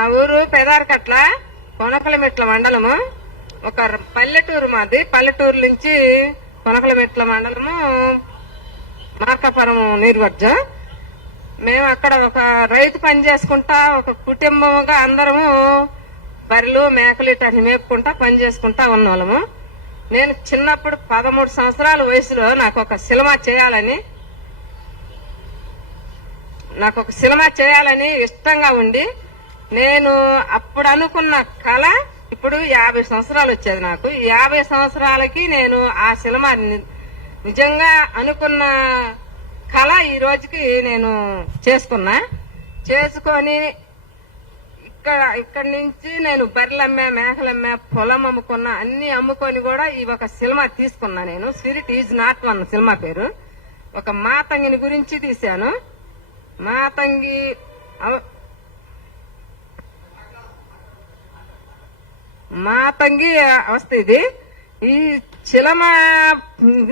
మా ఊరు పెదారకట్ల కొనకలమెట్ల మండలము. ఒక పల్లెటూరు మాది. పల్లెటూరు నుంచి కొనకలమెట్ల మండలము, మార్కాపురం నీరువర్జం. మేము అక్కడ ఒక రైతు పని చేసుకుంటా, ఒక కుటుంబంగా అందరము బర్రెలు మేకలు ఇట్లా మేపుకుంటా పని చేసుకుంటా ఉన్నోళ్ళము. నేను చిన్నప్పుడు 13 సంవత్సరాల వయసులో నాకు ఒక సినిమా చేయాలని ఇష్టంగా ఉండి, నేను అప్పుడు అనుకున్న కళ ఇప్పుడు 50 సంవత్సరాలు వచ్చేది నాకు. 50 సంవత్సరాలకి నేను ఆ సినిమా నిజంగా అనుకున్న కళ ఈ రోజుకి నేను చేసుకొని ఇక్కడి నుంచి నేను బర్రెలమ్మా, మేకలమ్మా, పొలం అమ్ముకున్నా, అన్ని అమ్ముకొని కూడా ఈ ఒక సినిమా తీసుకున్నా. నేను spirit is not one cinema పేరు. ఒక మాతంగిని గురించి తీశాను. మాతంగి వస్తుంది. ఈ శిలమ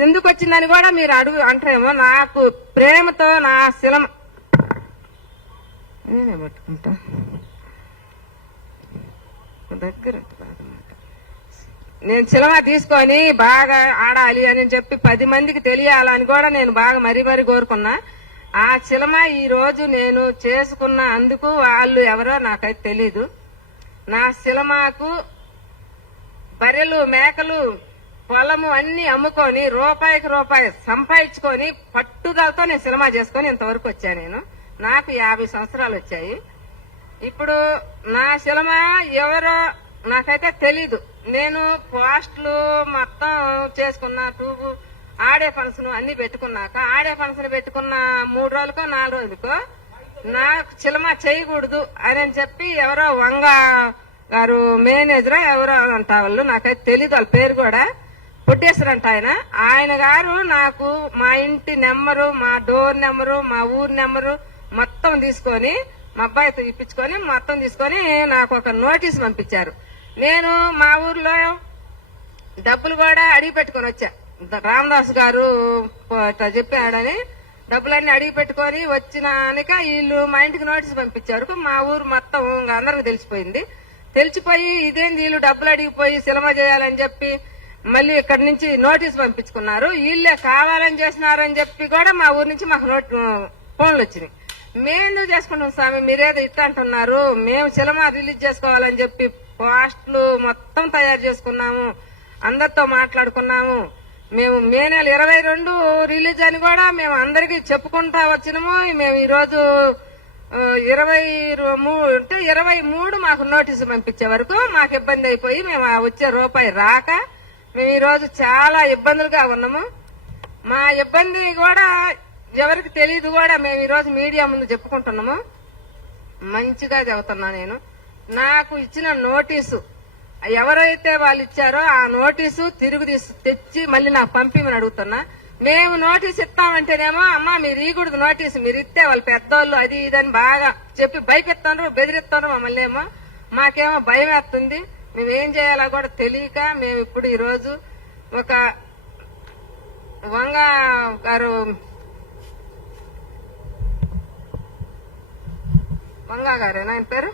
ఎందుకు వచ్చిందని కూడా మీరు అంటారేమో. నాకు ప్రేమతో నా శిలమ నేనే పట్టుకుంటా దగ్గర. నేను శిలమ తీసుకొని బాగా ఆడాలి అని చెప్పి 10 మందికి తెలియాలని కూడా నేను బాగా మరీ కోరుకున్నా. ఆ శిలమ ఈ రోజు నేను చేసుకున్న అందుకు వాళ్ళు ఎవరో నాకైతే తెలీదు. నా శిలమకు బర్రెలు మేకలు పొలము అన్ని అమ్ముకొని రూపాయికి రూపాయి సంపాదించుకొని పట్టుదలతో నేను సినిమా చేసుకొని ఇంతవరకు వచ్చా. నేను నాకు 50 సంవత్సరాలు వచ్చాయి. ఇప్పుడు నా సినిమా ఎవరో నాకైతే తెలీదు. నేను పోస్టులు మొత్తం చేసుకున్నా, ట్యూబు ఆడే ఫంక్షన్ అన్ని పెట్టుకున్నాక, ఆడే ఫంక్షన్ పెట్టుకున్న 3 రోజులకో 4 రోజులకో నాకు సినిమా చేయకూడదు అని చెప్పి ఎవరో వంగ గారు మేనేజర్ ఎవరో అంట, వాళ్ళు నాకైతే తెలీదు. వాళ్ళ పేరు కూడా పుట్టేశ్వరంట. ఆయన గారు నాకు మా ఇంటి నెంబరు, మా డోర్ నెంబరు, మా ఊరు నెంబరు మొత్తం తీసుకొని, మా అబ్బాయితో ఇప్పించుకొని మొత్తం తీసుకొని నాకు ఒక నోటీస్ పంపించారు. నేను మా ఊర్లో డబ్బులు కూడా అడిగి పెట్టుకొని వచ్చా. రామదాస్ గారు చెప్పాడని డబ్బులన్నీ అడిగి పెట్టుకొని వచ్చినాక వీళ్ళు మా ఇంటికి నోటీస్ పంపించారు. మా ఊరు మొత్తం అందరికి తెలిసిపోయి ఇదేంది వీళ్ళు డబ్బులు అడిగిపోయి సినిమా చేయాలని చెప్పి మళ్ళీ ఇక్కడి నుంచి నోటీస్ పంపించుకున్నారు. వీళ్ళే కావాలని చేసినారని చెప్పి కూడా మా ఊరు నుంచి మాకు ఫోన్లు వచ్చినాయి. మేము చేసుకుంటాం స్వామి, మీరేదో ఇట్లా అంటున్నారు, మేము సినిమా రిలీజ్ చేసుకోవాలని చెప్పి పోస్టులు మొత్తం తయారు చేసుకున్నాము, అందరితో మాట్లాడుకున్నాము. మేము మే నెల 22 రిలీజ్ అని కూడా మేము అందరికీ చెప్పుకుంటా వచ్చినాము. మేము ఈరోజు 23 మాకు నోటీసు పంపించే వరకు మాకు ఇబ్బంది అయిపోయి మేము వచ్చే రూపాయి రాక మేము ఈరోజు చాలా ఇబ్బందులుగా ఉన్నాము. మా ఇబ్బంది కూడా ఎవరికి తెలియదు కూడా మేము ఈరోజు మీడియా ముందు చెప్పుకుంటున్నాము. మంచిగా చెబుతున్నా. నేను నాకు ఇచ్చిన నోటీసు ఎవరైతే వాళ్ళు ఇచ్చారో ఆ నోటీసు తిరుగు తెచ్చి మళ్ళీ నాకు పంపిమని అడుగుతున్నా. మేము నోటీస్ ఇస్తామంటేనేమో అమ్మా మీరు ఇవ్వకూడదు నోటీసు, మీరు ఇస్తే వాళ్ళు పెద్దోళ్ళు అది ఇదని బాగా చెప్పి భయపెత్తారు, బెదిరిస్తారు మమ్మల్ని. ఏమో మాకేమో భయం వేస్తుంది. మేమేం చేయాలో కూడా తెలియక మేము ఇప్పుడు ఈరోజు ఒక వంగ గారు ఆయన పేరు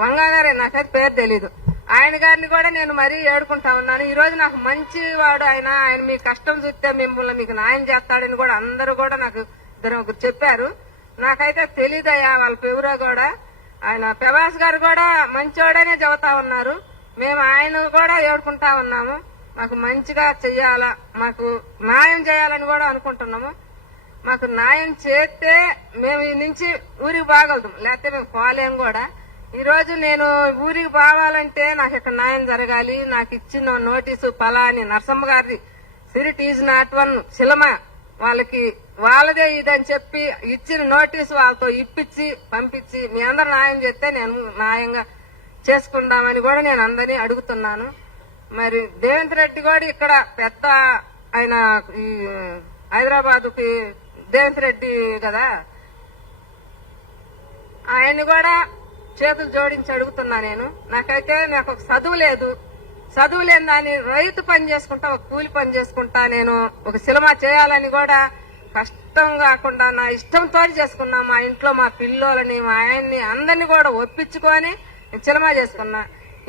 వంగ గారే, నాకైతే పేరు తెలీదు. ఆయన గారిని కూడా నేను మరీ ఏడుకుంటా ఉన్నాను. ఈ రోజు నాకు మంచి వాడు ఆయన మీ కష్టం చూస్తే మిమ్మల్ని మీకు న్యాయం చేస్తాడని కూడా అందరూ కూడా నాకు ఇద్దరు చెప్పారు. నాకైతే తెలీదయ్యా వాళ్ళ ఎవరో కూడా. ఆయన ప్రభాస్ గారు కూడా మంచోడనే చెబుతా ఉన్నారు. మేము ఆయన కూడా ఏడుకుంటా ఉన్నాము. మాకు మంచిగా చెయ్యాలా, మాకు న్యాయం చేయాలని కూడా అనుకుంటున్నాము. మాకు న్యాయం చేస్తే మేము ఈ నుంచి ఊరికి బాగలుగుతాం, లేకపోతే మేము పోలేము కూడా. ఈ రోజు నేను ఊరికి పోవాలంటే నాకు ఇక్కడ న్యాయం జరగాలి. నాకు ఇచ్చిన నోటీసు పలాని నరసమ్మ గారిది spirit is not one cinema వాళ్ళకి వాళ్ళదే ఇదని చెప్పి ఇచ్చిన నోటీసు వాళ్ళతో ఇప్పించి పంపించి మీ అందరు న్యాయం చేస్తే నేను న్యాయంగా చేసుకుందామని కూడా నేను అందరినీ అడుగుతున్నాను. మరి దేవేంద్ర రెడ్డి కూడా ఇక్కడ పెద్ద ఆయన ఈ హైదరాబాద్కి దేవేంద్ర రెడ్డి కదా, ఆయన్ని కూడా చేతులు జోడించి అడుగుతున్నా. నాకైతే నాకు ఒక చదువు లేని దాన్ని రైతు పని చేసుకుంటా, ఒక కూలి పని చేసుకుంటా నేను ఒక సినిమా చేయాలని కూడా ఇష్టం కాకుండా నా ఇష్టంతో చేసుకున్నా. మా ఇంట్లో మా పిల్లోలని మా ఆయన్ని అందరినీ కూడా ఒప్పించుకొని సినిమా చేసుకున్నా.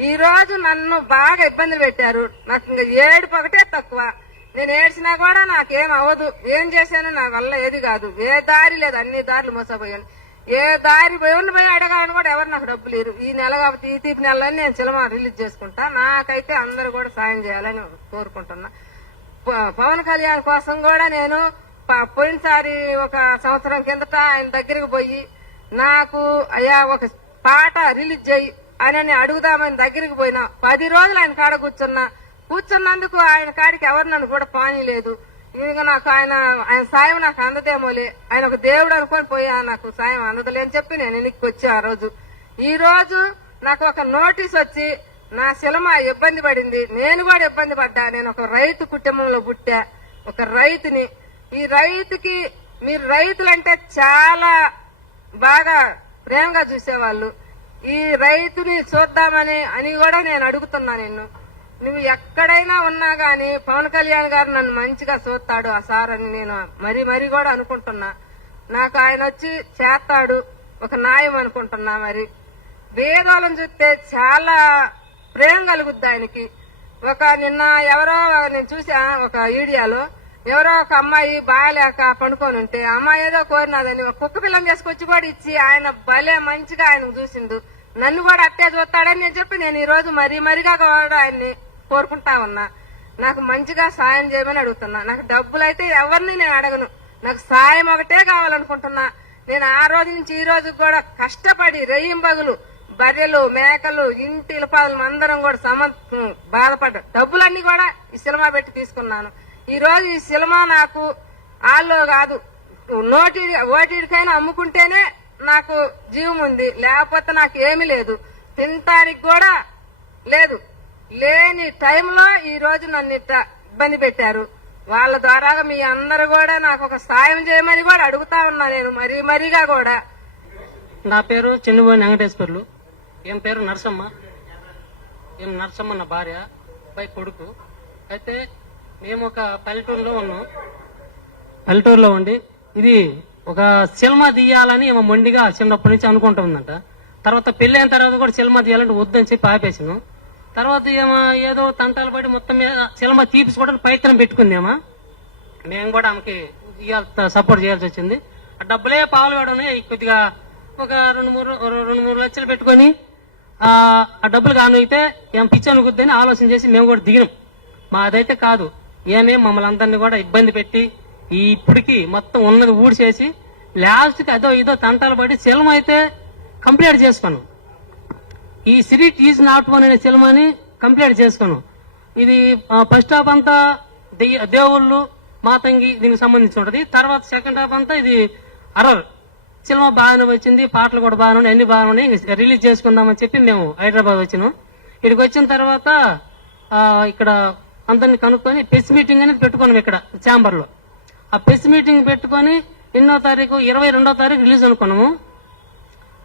ఈ రోజు నన్ను బాగా ఇబ్బందులు పెట్టారు. నాకు ఇంకా ఏడుపు ఒకటే తక్కువ. నేను ఏడ్చినా కూడా నాకేం అవ్వదు. ఏం చేశాను నా వల్ల ఏది కాదు. ఏ దారి లేదు, అన్ని దారులు మోసపోయాను. ఏ దారి పోయి అడగాలని కూడా ఎవరు నాకు డబ్బులు లేరు. ఈ నెల కాబట్టి ఈ తీపి నెలని నేను సినిమా రిలీజ్ చేసుకుంటా. నాకైతే అందరూ కూడా సాయం చేయాలని కోరుకుంటున్నా. పవన్ కళ్యాణ్ కోసం కూడా నేను పోయినసారి ఒక సంవత్సరం కిందట ఆయన దగ్గరికి పోయి నాకు అయ్యా ఒక పాట రిలీజ్ చేయి అని అడుగుదామని దగ్గరికి పోయినా. 10 రోజులు ఆయన కాడ కూర్చున్నందుకు ఆయన కాడికి ఎవరు నన్ను కూడా పానీలేదు. ఇంకా నాకు ఆయన సాయం నాకు అందదేమోలే, ఆయన ఒక దేవుడు అనుకొని పోయా, నాకు సాయం అందదులే అని చెప్పి నేను ఇంటికి వచ్చా. ఆ రోజు ఈ రోజు నాకు ఒక నోటీస్ వచ్చి నా సినిమా ఇబ్బంది పడింది. నేను కూడా ఇబ్బంది పడ్డా. నేను ఒక రైతు కుటుంబంలో పుట్టా, ఒక రైతుని. ఈ రైతుకి మీరు రైతులంటే చాలా బాగా ప్రేమగా చూసేవాళ్ళు. ఈ రైతుని చూద్దామని కూడా నేను అడుగుతున్నా. నువ్వు ఎక్కడైనా ఉన్నా గాని పవన్ కళ్యాణ్ గారు నన్ను మంచిగా చూస్తాడు ఆ సార్ అని నేను మరీ కూడా అనుకుంటున్నా. నాకు ఆయన వచ్చి చేస్తాడు ఒక న్యాయం అనుకుంటున్నా. మరి వేదాలను చూస్తే చాలా ప్రేమ కలుగుద్ది ఆయనకి. నిన్న ఎవరో నేను చూసా ఒక వీడియోలో, ఎవరో ఒక అమ్మాయి బాగాలేక పండుకొని ఉంటే అమ్మాయి ఏదో కోరినదని ఒక కుక్క పిల్లని చేసుకొచ్చి కూడా ఇచ్చి ఆయన భలే మంచిగా ఆయనకు చూసిండు. నన్ను కూడా అట్టే చూస్తాడని నేను చెప్పి నేను ఈ రోజు మరీగా కూడా ఆయన్ని కోరుకుంటా ఉన్నా. నాకు మంచిగా సాయం చేయమని అడుగుతున్నా. నాకు డబ్బులైతే ఎవరిని నేను అడగను. నాకు సాయం ఒకటే కావాలనుకుంటున్నా. నేను ఆ రోజు నుంచి ఈ రోజు కూడా కష్టపడి రెయ్యింబగులు బర్రెలు మేకలు ఇంటి ఇలపాదులు అందరం కూడా బాధపడ్డా. డబ్బులన్నీ కూడా ఈ సినిమా పెట్టి తీసుకున్నాను. ఈ రోజు ఈ సినిమా నాకు ఆల్లో కాదు ఓటీడికైనా అమ్ముకుంటేనే నాకు జీవం ఉంది, లేకపోతే నాకు ఏమీ లేదు. తినటానికి కూడా లేదు. లేని టైంలో ఈ రోజు నన్ను ఇబ్బంది పెట్టారు. వాళ్ళ ద్వారాగా మీ అందరూ కూడా నాకు ఒక సాయం చేయమని కూడా అడుగుతా ఉన్నా. నేను మరీగా కూడా. నా పేరు చెన్నుబోయిన వెంకటేశ్వర్లు. ఏం పేరు నరసమ్మ. నరసమ్మ నా భార్య, అబ్బాయి కొడుకు. అయితే మేము ఒక పల్లెటూరులో ఉన్నాం. పల్లెటూరులో ఉండి ఇది ఒక సినిమా తీయాలని ఏమో మొండిగా చిన్నప్పటి నుంచి అనుకుంటుందంట. తర్వాత పెళ్లి అయిన తర్వాత కూడా సినిమా తీయాలంటే వద్దని చెప్పి ఆపేసాను. తర్వాత ఏదో తంటాలు పడి మొత్తం మీద సినిమా తీపించుకోవడానికి ప్రయత్నం పెట్టుకుందేమా. మేము కూడా ఆమెకి సపోర్ట్ చేయాల్సి వచ్చింది. ఆ డబ్బులే పావులు వేయడం కొద్దిగా ఒక 2-3 లక్షలు పెట్టుకొని ఆ డబ్బులు కానుయితే ఏం పిచ్చి అనుకుద్దని ఆలోచన చేసి మేము కూడా దిగినాం. మాదైతే కాదు, మమ్మల్ని అందరినీ కూడా ఇబ్బంది పెట్టి ఇప్పటికి మొత్తం ఉన్నది ఊడ్చేసి లాస్ట్ కి అదో ఇదో తంటాలు పడి సినిమా అయితే కంప్లీట్ చేసుకున్నాం. ఈ సిరీట్ ఈజ్ నాట్ వన్ అనే సినిమాని కంప్లీట్ చేసుకున్నాం. ఇది ఫస్ట్ హాఫ్ అంతా దేవుళ్ళు మాతంగి దీనికి సంబంధించి ఉంటది. తర్వాత సెకండ్ హాఫ్ అంతా ఇది అరర్ సినిమా బాగానే వచ్చింది, పాటలు కూడా బాగానే ఉన్నాయి, అన్ని బాగానే ఉన్నాయి. రిలీజ్ చేసుకుందామని చెప్పి మేము హైదరాబాద్ వచ్చినాం. ఇక్కడికి వచ్చిన తర్వాత ఇక్కడ అందరిని కనుక్కొని ప్రెస్ మీటింగ్ అనేది పెట్టుకున్నాం ఇక్కడ ఛాంబర్ లో. ఆ ప్రెస్ మీటింగ్ పెట్టుకొని 22వ తారీఖు రిలీజ్ అనుకున్నాము.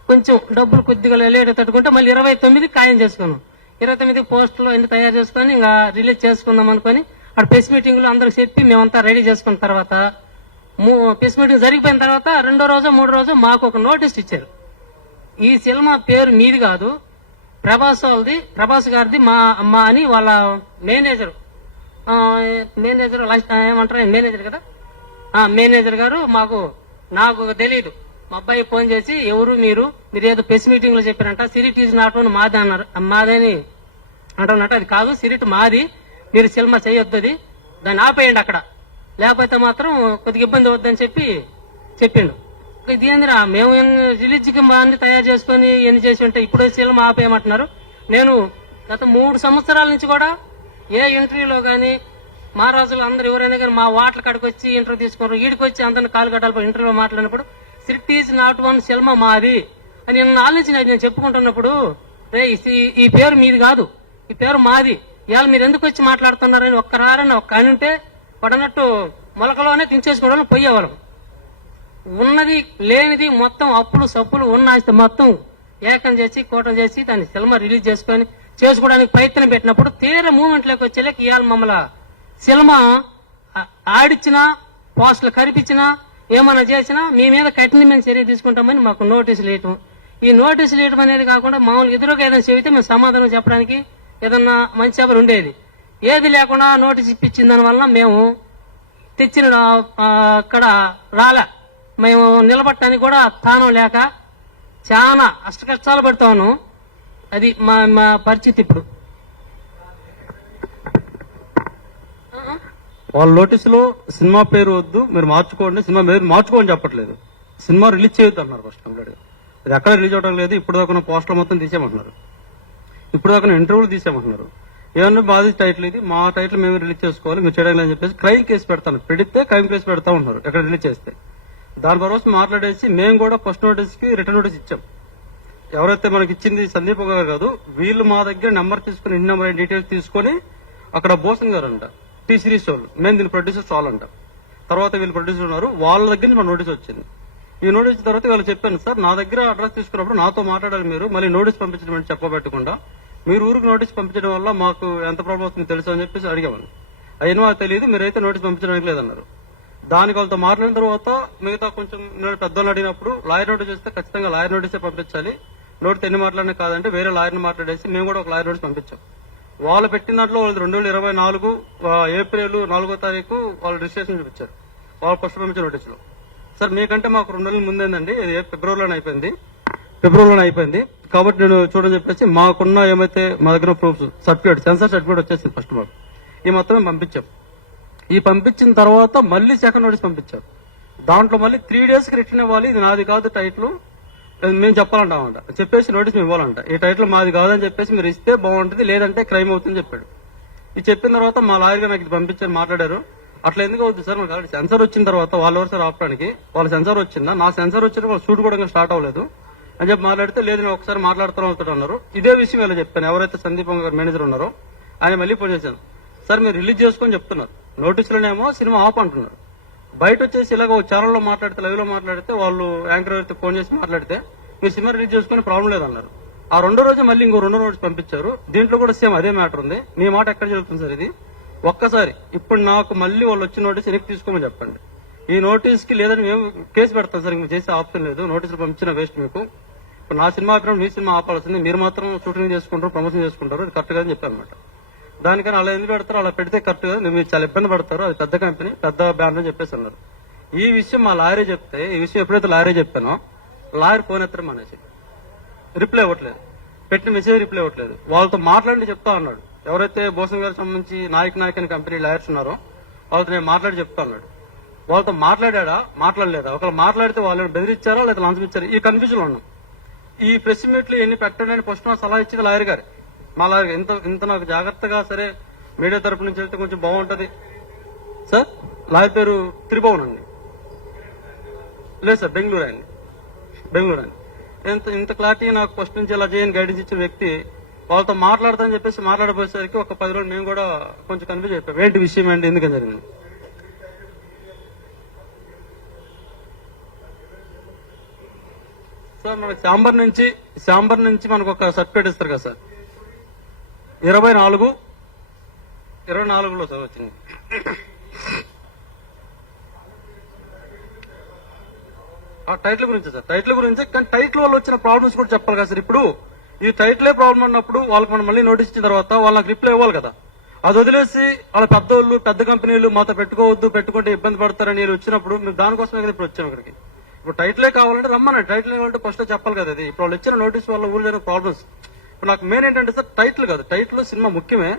కొంచెం డబ్బులు కొద్దిగా లేట్ తట్టుకుంటే మళ్ళీ 29 ఖాయం చేసుకున్నాం. 29 పోస్టులు అన్ని తయారు చేసుకుని ఇంకా రిలీజ్ చేసుకుందాం అనుకుని అక్కడ ప్రెస్ మీటింగ్ లో అందరికి చెప్పి మేమంతా రెడీ చేసుకున్న తర్వాత ప్రెస్ మీటింగ్ జరిగిపోయిన తర్వాత 2వ రోజు 3వ రోజు మాకు ఒక నోటీస్ ఇచ్చారు. ఈ సినిమా పేరు మీది కాదు, ప్రభాస్ గారిది మా అని వాళ్ళ మేనేజర్ ఏమంటారు మేనేజర్ కదా, మేనేజర్ గారు నాకు తెలియదు. మా అబ్బాయి ఫోన్ చేసి ఎవరు మీరు ఏదో ప్రెస్ మీటింగ్ లో చెప్పారంట సిరిట్ ఈజ్ నాట్ వన్ మాది అన్నారు. మాదని అంటున్నట్టు అది కాదు, సిరిట్ మాది, మీరు సినిమా చేయొద్దు, అది దాన్ని ఆపేయండి అక్కడ, లేకపోతే మాత్రం కొద్దిగా ఇబ్బంది అవుద్దని చెప్పిండు. ఇది ఏందిరా మేము రిలీజ్ కి మా అన్ని తయారు చేసుకుని ఎన్ని చేసి ఉంటే ఇప్పుడు సినిమా ఆపేయమంటున్నారు. నేను గత 3 సంవత్సరాల నుంచి కూడా ఏ ఇంటర్వ్యూలో గానీ మహారాజులు అందరూ ఎవరైనా కానీ మా వాట్ల కాడికి వచ్చి ఇంటర్వ్యూ తీసుకున్నారు. ఈడికి వచ్చి అందరిని కాలు కట్టాలి ఇంటర్వ్యూలో మాట్లాడినప్పుడు సిరిట్ ఈజ్ నాట్ వన్ సినిమా మాది అని నేను చెప్పుకుంటున్నప్పుడు ఈ పేరు మీది కాదు, ఈ పేరు మాది, ఇవాళ మీరు ఎందుకు వచ్చి మాట్లాడుతున్నారని ఒక్కరారని ఒక్క అని ఉంటే పడనట్టు మొలకలోనే తించేసుకోవడం పోయేవాళ్ళం. ఉన్నది లేనిది మొత్తం అప్పులు సప్పులు ఉన్న మొత్తం ఏకం చేసి కోటం చేసి దాన్ని సినిమా రిలీజ్ చేసుకోవడానికి ప్రయత్నం పెట్టినప్పుడు తీర మూమెంట్లోకి వచ్చేలాకి ఇవాళ మమ్మల్ని సినిమా ఆడిచ్చినా పోస్టులు కనిపించినా ఏమన్నా చేసినా మీ మీద కఠినమైన చర్య తీసుకుంటామని మాకు నోటీసులు ఇవ్వటం. ఈ నోటీసులు ఇవ్వడం అనేది కాకుండా మామూలుగా ఎదురుగా ఏదైనా చెబితే మేము సమాధానం చెప్పడానికి ఏదన్నా మంచి సభలు ఉండేది. ఏది లేకుండా నోటీస్ ఇప్పించిన దానివల్ల మేము తెచ్చిన అక్కడ రాలే. మేము నిలబట్టడానికి కూడా స్థానం లేక చాలా అష్టకష్టాలు పడతాను. అది మా పరిస్థితి ఇప్పుడు. వాళ్ళ నోటీసులో సినిమా పేరు వద్దు, మీరు మార్చుకోండి, సినిమా పేరు మార్చుకోని చెప్పట్లేదు. సినిమా రిలీజ్ చేయొద్దు అన్నారు ఫస్ట్ కంప్లీట్. అది ఎక్కడ రిలీజ్ అవడం లేదు. ఇప్పుడు దాకా పోస్టర్ మొత్తం తీసేయమంటున్నారు, ఇప్పుడు దాకా ఇంటర్వ్యూలు తీసేయమంటున్నారు. ఏమన్నా మాది టైటిల్, ఇది మా టైటిల్ మేము రిలీజ్ చేసుకోవాలి, మీరు చేయడం అని చెప్పేసి క్రైమ్ కేసు పెడతాను, పెడితే క్రైమ్ కేసు పెడతా ఉన్నారు ఎక్కడ రిలీజ్ చేస్తే. దాని తర్వాత మాట్లాడేసి మేము కూడా ఫస్ట్ నోటీస్ కి రిటర్న్ నోటీస్ ఇచ్చాం. ఎవరైతే మనకి ఇచ్చింది సందీప్ గారు కాదు, వీళ్ళు మా దగ్గర నెంబర్ తీసుకుని ఇన్ నెంబర్ డీటెయిల్స్ తీసుకొని అక్కడ బోసన్ గారు అంట టీ సిరీస్ వాళ్ళు, మేము దీని ప్రొడ్యూసర్స్ వాళ్ళంట. తర్వాత వీళ్ళు ప్రొడ్యూసర్ ఉన్నారు, వాళ్ళ దగ్గర నుంచి మన నోటీస్ వచ్చింది. ఈ నోటీస్ తర్వాత వాళ్ళు చెప్పాను, సార్ నా దగ్గర అడ్రస్ తీసుకున్నప్పుడు నాతో మాట్లాడాలి మీరు, మళ్ళీ నోటీస్ పంపించడం అంటే చెప్పబెట్టకుండా మీరు ఊరికి నోటీస్ పంపించడం వల్ల మాకు ఎంత ప్రాబ్లం అవుతుందో తెలుసు అని చెప్పేసి అడిగామని. అయినా మాకు తెలియదు, మీరైతే నోటీస్ పంపించడానికి లేదన్నారు. దానికి వాళ్ళతో మాట్లాడిన తర్వాత మిగతా కొంచెం పెద్దోళ్ళు అడిగినప్పుడు లాయర్ నోటీస్ ఇస్తే ఖచ్చితంగా లాయర్ నోటీసే పంపించాలి, నోటీస్ ఎన్ని మాట్లాడినా కాదంటే వేరే లాయర్ని మాట్లాడేసి మేము కూడా ఒక లాయర్ నోటీస్ పంపించాం. వాళ్ళు పెట్టిన దాంట్లో వాళ్ళు 2024 ఏప్రిల్ 4వ తారీఖు వాళ్ళు రిజిస్ట్రేషన్ చూపించారు వాళ్ళు ఫస్ట్ పంపించిన నోటీసులో. సార్ మీకంటే మాకు 2 నెలల ముందేందండి, ఇది ఫిబ్రవరిలోనే అయిపోయింది కాబట్టి నేను చూడని చెప్పేసి మాకున్న ఏమైతే మా దగ్గర ప్రూఫ్స్ సర్టిఫికేట్, సెన్సార్ సర్టిఫికేట్ వచ్చేసింది ఫస్ట్ మాకు. ఈ మొత్తం మేము పంపించాం. ఈ పంపించిన తర్వాత మళ్ళీ సెకండ్ నోటీస్ పంపించారు. దాంట్లో మళ్ళీ 3 days కి రిటర్న్ ఇవ్వాలి, ఇది నాది కాదు టైటిల్ మేము చెప్పాలంటామంట, చెప్పేసి నోటీస్ మేము ఇవ్వాలంట. ఈ టైటిల్ మాది కాదని చెప్పేసి మీరు ఇస్తే బాగుంటుంది, లేదంటే క్రైమ్ అవుతుందని చెప్పాడు. ఇది చెప్పిన తర్వాత మా లాయర్ గారు నాకు ఇది పంపించారు, మాట్లాడారు. అట్లా ఎందుకు అవుతుంది సార్, మాకు సెన్సార్ వచ్చిన తర్వాత వాళ్ళు ఎవరు సార్ ఆపడానికి, వాళ్ళ సెన్సార్ వచ్చిందా, నా సెన్సార్ వచ్చిన వాళ్ళు షూట్ కూడా స్టార్ట్ అవ్వలేదు అని చెప్పి మాట్లాడితే, లేదు నేను ఒకసారి మాట్లాడుతూ అవుతాడు అన్నారు. ఇదే విషయం ఇలా చెప్పాను, ఎవరైతే సందీప్ గారు మేనేజర్ ఉన్నారో ఆయన మళ్ళీ ఫోన్ చేశాను, సార్ మీరు రిలీజ్ చేసుకొని చెప్తున్నారు, నోటీసులోనేమో సినిమా ఆఫ్ అంటున్నారు, బయట వచ్చేసి ఇలాగ ఛానల్లో మాట్లాడితే లైవ్ లో మాట్లాడితే వాళ్ళు యాంకర్ అయితే ఫోన్ చేసి మాట్లాడితే మీరు సినిమా రిలీజ్ చేసుకునే ప్రాబ్లం లేదన్నారు. ఆ 2వ రోజు మళ్ళీ ఇంకో 2 నోటీస్ పంపించారు, దీంట్లో కూడా సేమ్ అదే మ్యాటర్ ఉంది. మీ మాట ఎక్కడ జరుగుతుంది సార్ ఇది? ఒక్కసారి ఇప్పుడు నాకు మళ్ళీ వాళ్ళు వచ్చిన నోటీస్ వెనక్కి తీసుకోమని చెప్పండి. ఈ నోటీస్ కి లేదని మేము కేసు పెడతాం సార్, మీకు చేసే ఆప్షన్ లేదు, నోటీసులు పంపించిన వేస్ట్ మీకు. ఇప్పుడు నా సినిమా ఆపినప్పుడు మీ సినిమా ఆపాల్సింది, మీరు మాత్రం షూటింగ్ చేసుకుంటారు, ప్రమోషన్ చేసుకుంటారు, ఇది కరెక్ట్ అని చెప్పాను అనమాట. దానికని అలా ఎందుకు పెడతారు, అలా పెడితే కరెక్ట్ గా మీరు చాలా ఇబ్బంది పడతారు, అది పెద్ద కంపెనీ పెద్ద బ్యాన్ అని చెప్పేసి అన్నారు. ఈ విషయం మా లాయరే చెప్తే, ఈ విషయం ఎప్పుడైతే లాయరే చెప్పానో లాయర్ ఫోన్ ఎత్తడం అనేసి రిప్లై ఇవ్వట్లేదు, పెట్టిన మెసేజ్ రిప్లై ఇవ్వట్లేదు. వాళ్ళతో మాట్లాడి చెప్తా అన్నాడు, ఎవరైతే బోసన్ గారికి సంబంధించి నాయక్ అని కంపెనీ లాయర్స్ ఉన్నారో వాళ్ళతో నేను మాట్లాడి చెప్తా అన్నాడు. వాళ్ళతో మాట్లాడా మాట్లాడలేదా, ఒకవేళ మాట్లాడితే వాళ్ళని బెదిరించారా లేదా లంచం ఇచ్చారా, ఈ కన్ఫ్యూజన్ ఉన్నాం. ఈ ప్రెస్ మీట్లు ఎన్ని పెట్టండి అని ఫస్ట్ నాకు సలహా ఇచ్చింది లాయర్ గారు. మా లాయర్ ఇంత నాకు జాగ్రత్తగా సరే మీడియా తరపు నుంచి వెళ్తే కొంచెం బాగుంటది సార్. లాయర్ పేరు త్రిభువన్ అండి. లేదు సార్, బెంగళూరు అండి. ఇంత క్లారిటీ నాకు ఫస్ట్ నుంచి ఇలా చేయని గైడెన్స్ ఇచ్చిన వ్యక్తి వాళ్ళతో మాట్లాడతానని చెప్పేసి మాట్లాడపోయేసరికి ఒక 10 రోజులు మేము కూడా కొంచెం కన్ఫ్యూజ్ అయిపోయాం, ఏంటి విషయం ఏంటి, ఎందుకని జరిగింది. సార్ మనకు శాంబర్ నుంచి మనకు ఒక సర్టిఫికేట్ ఇస్తారు కదా సార్, 24లో సార్ వచ్చింది. ఆ టైటిల్ గురించి సార్, టైటిల్ గురించి, కానీ టైటిల్ వల్ల వచ్చిన ప్రాబ్లమ్స్ కూడా చెప్పాలి కదా సార్. ఇప్పుడు ఈ టైటిలే ప్రాబ్లం ఉన్నప్పుడు వాళ్ళకి మనం మళ్ళీ నోటీస్ ఇచ్చిన తర్వాత వాళ్ళకి రిప్లై ఇవ్వాలి కదా. అది వదిలేసి వాళ్ళ పెద్దోళ్ళు పెద్ద కంపెనీలు మాతో పెట్టుకోవద్దు, పెట్టుకుంటే ఇబ్బంది పడతారని నేను వచ్చినప్పుడు మేము దానికోసమే కదా ఇప్పుడు వచ్చాము ఇక్కడికి. ఇప్పుడు టైటిలే కావాలంటే రమ్మన్నా, టైటిల్ కావాలంటే ఫస్ట్ చెప్పాలి కదా. అది ఇప్పుడు వాళ్ళు ఇచ్చిన నోటీస్ వల్ల ఊళ్ళో జరిగిన ప్రాబ్లమ్స్. ఇప్పుడు నాకు మెయిన్ ఏంటంటే సార్ టైటిల్ కాదు, టైటిల్ సినిమా ముఖ్యమే,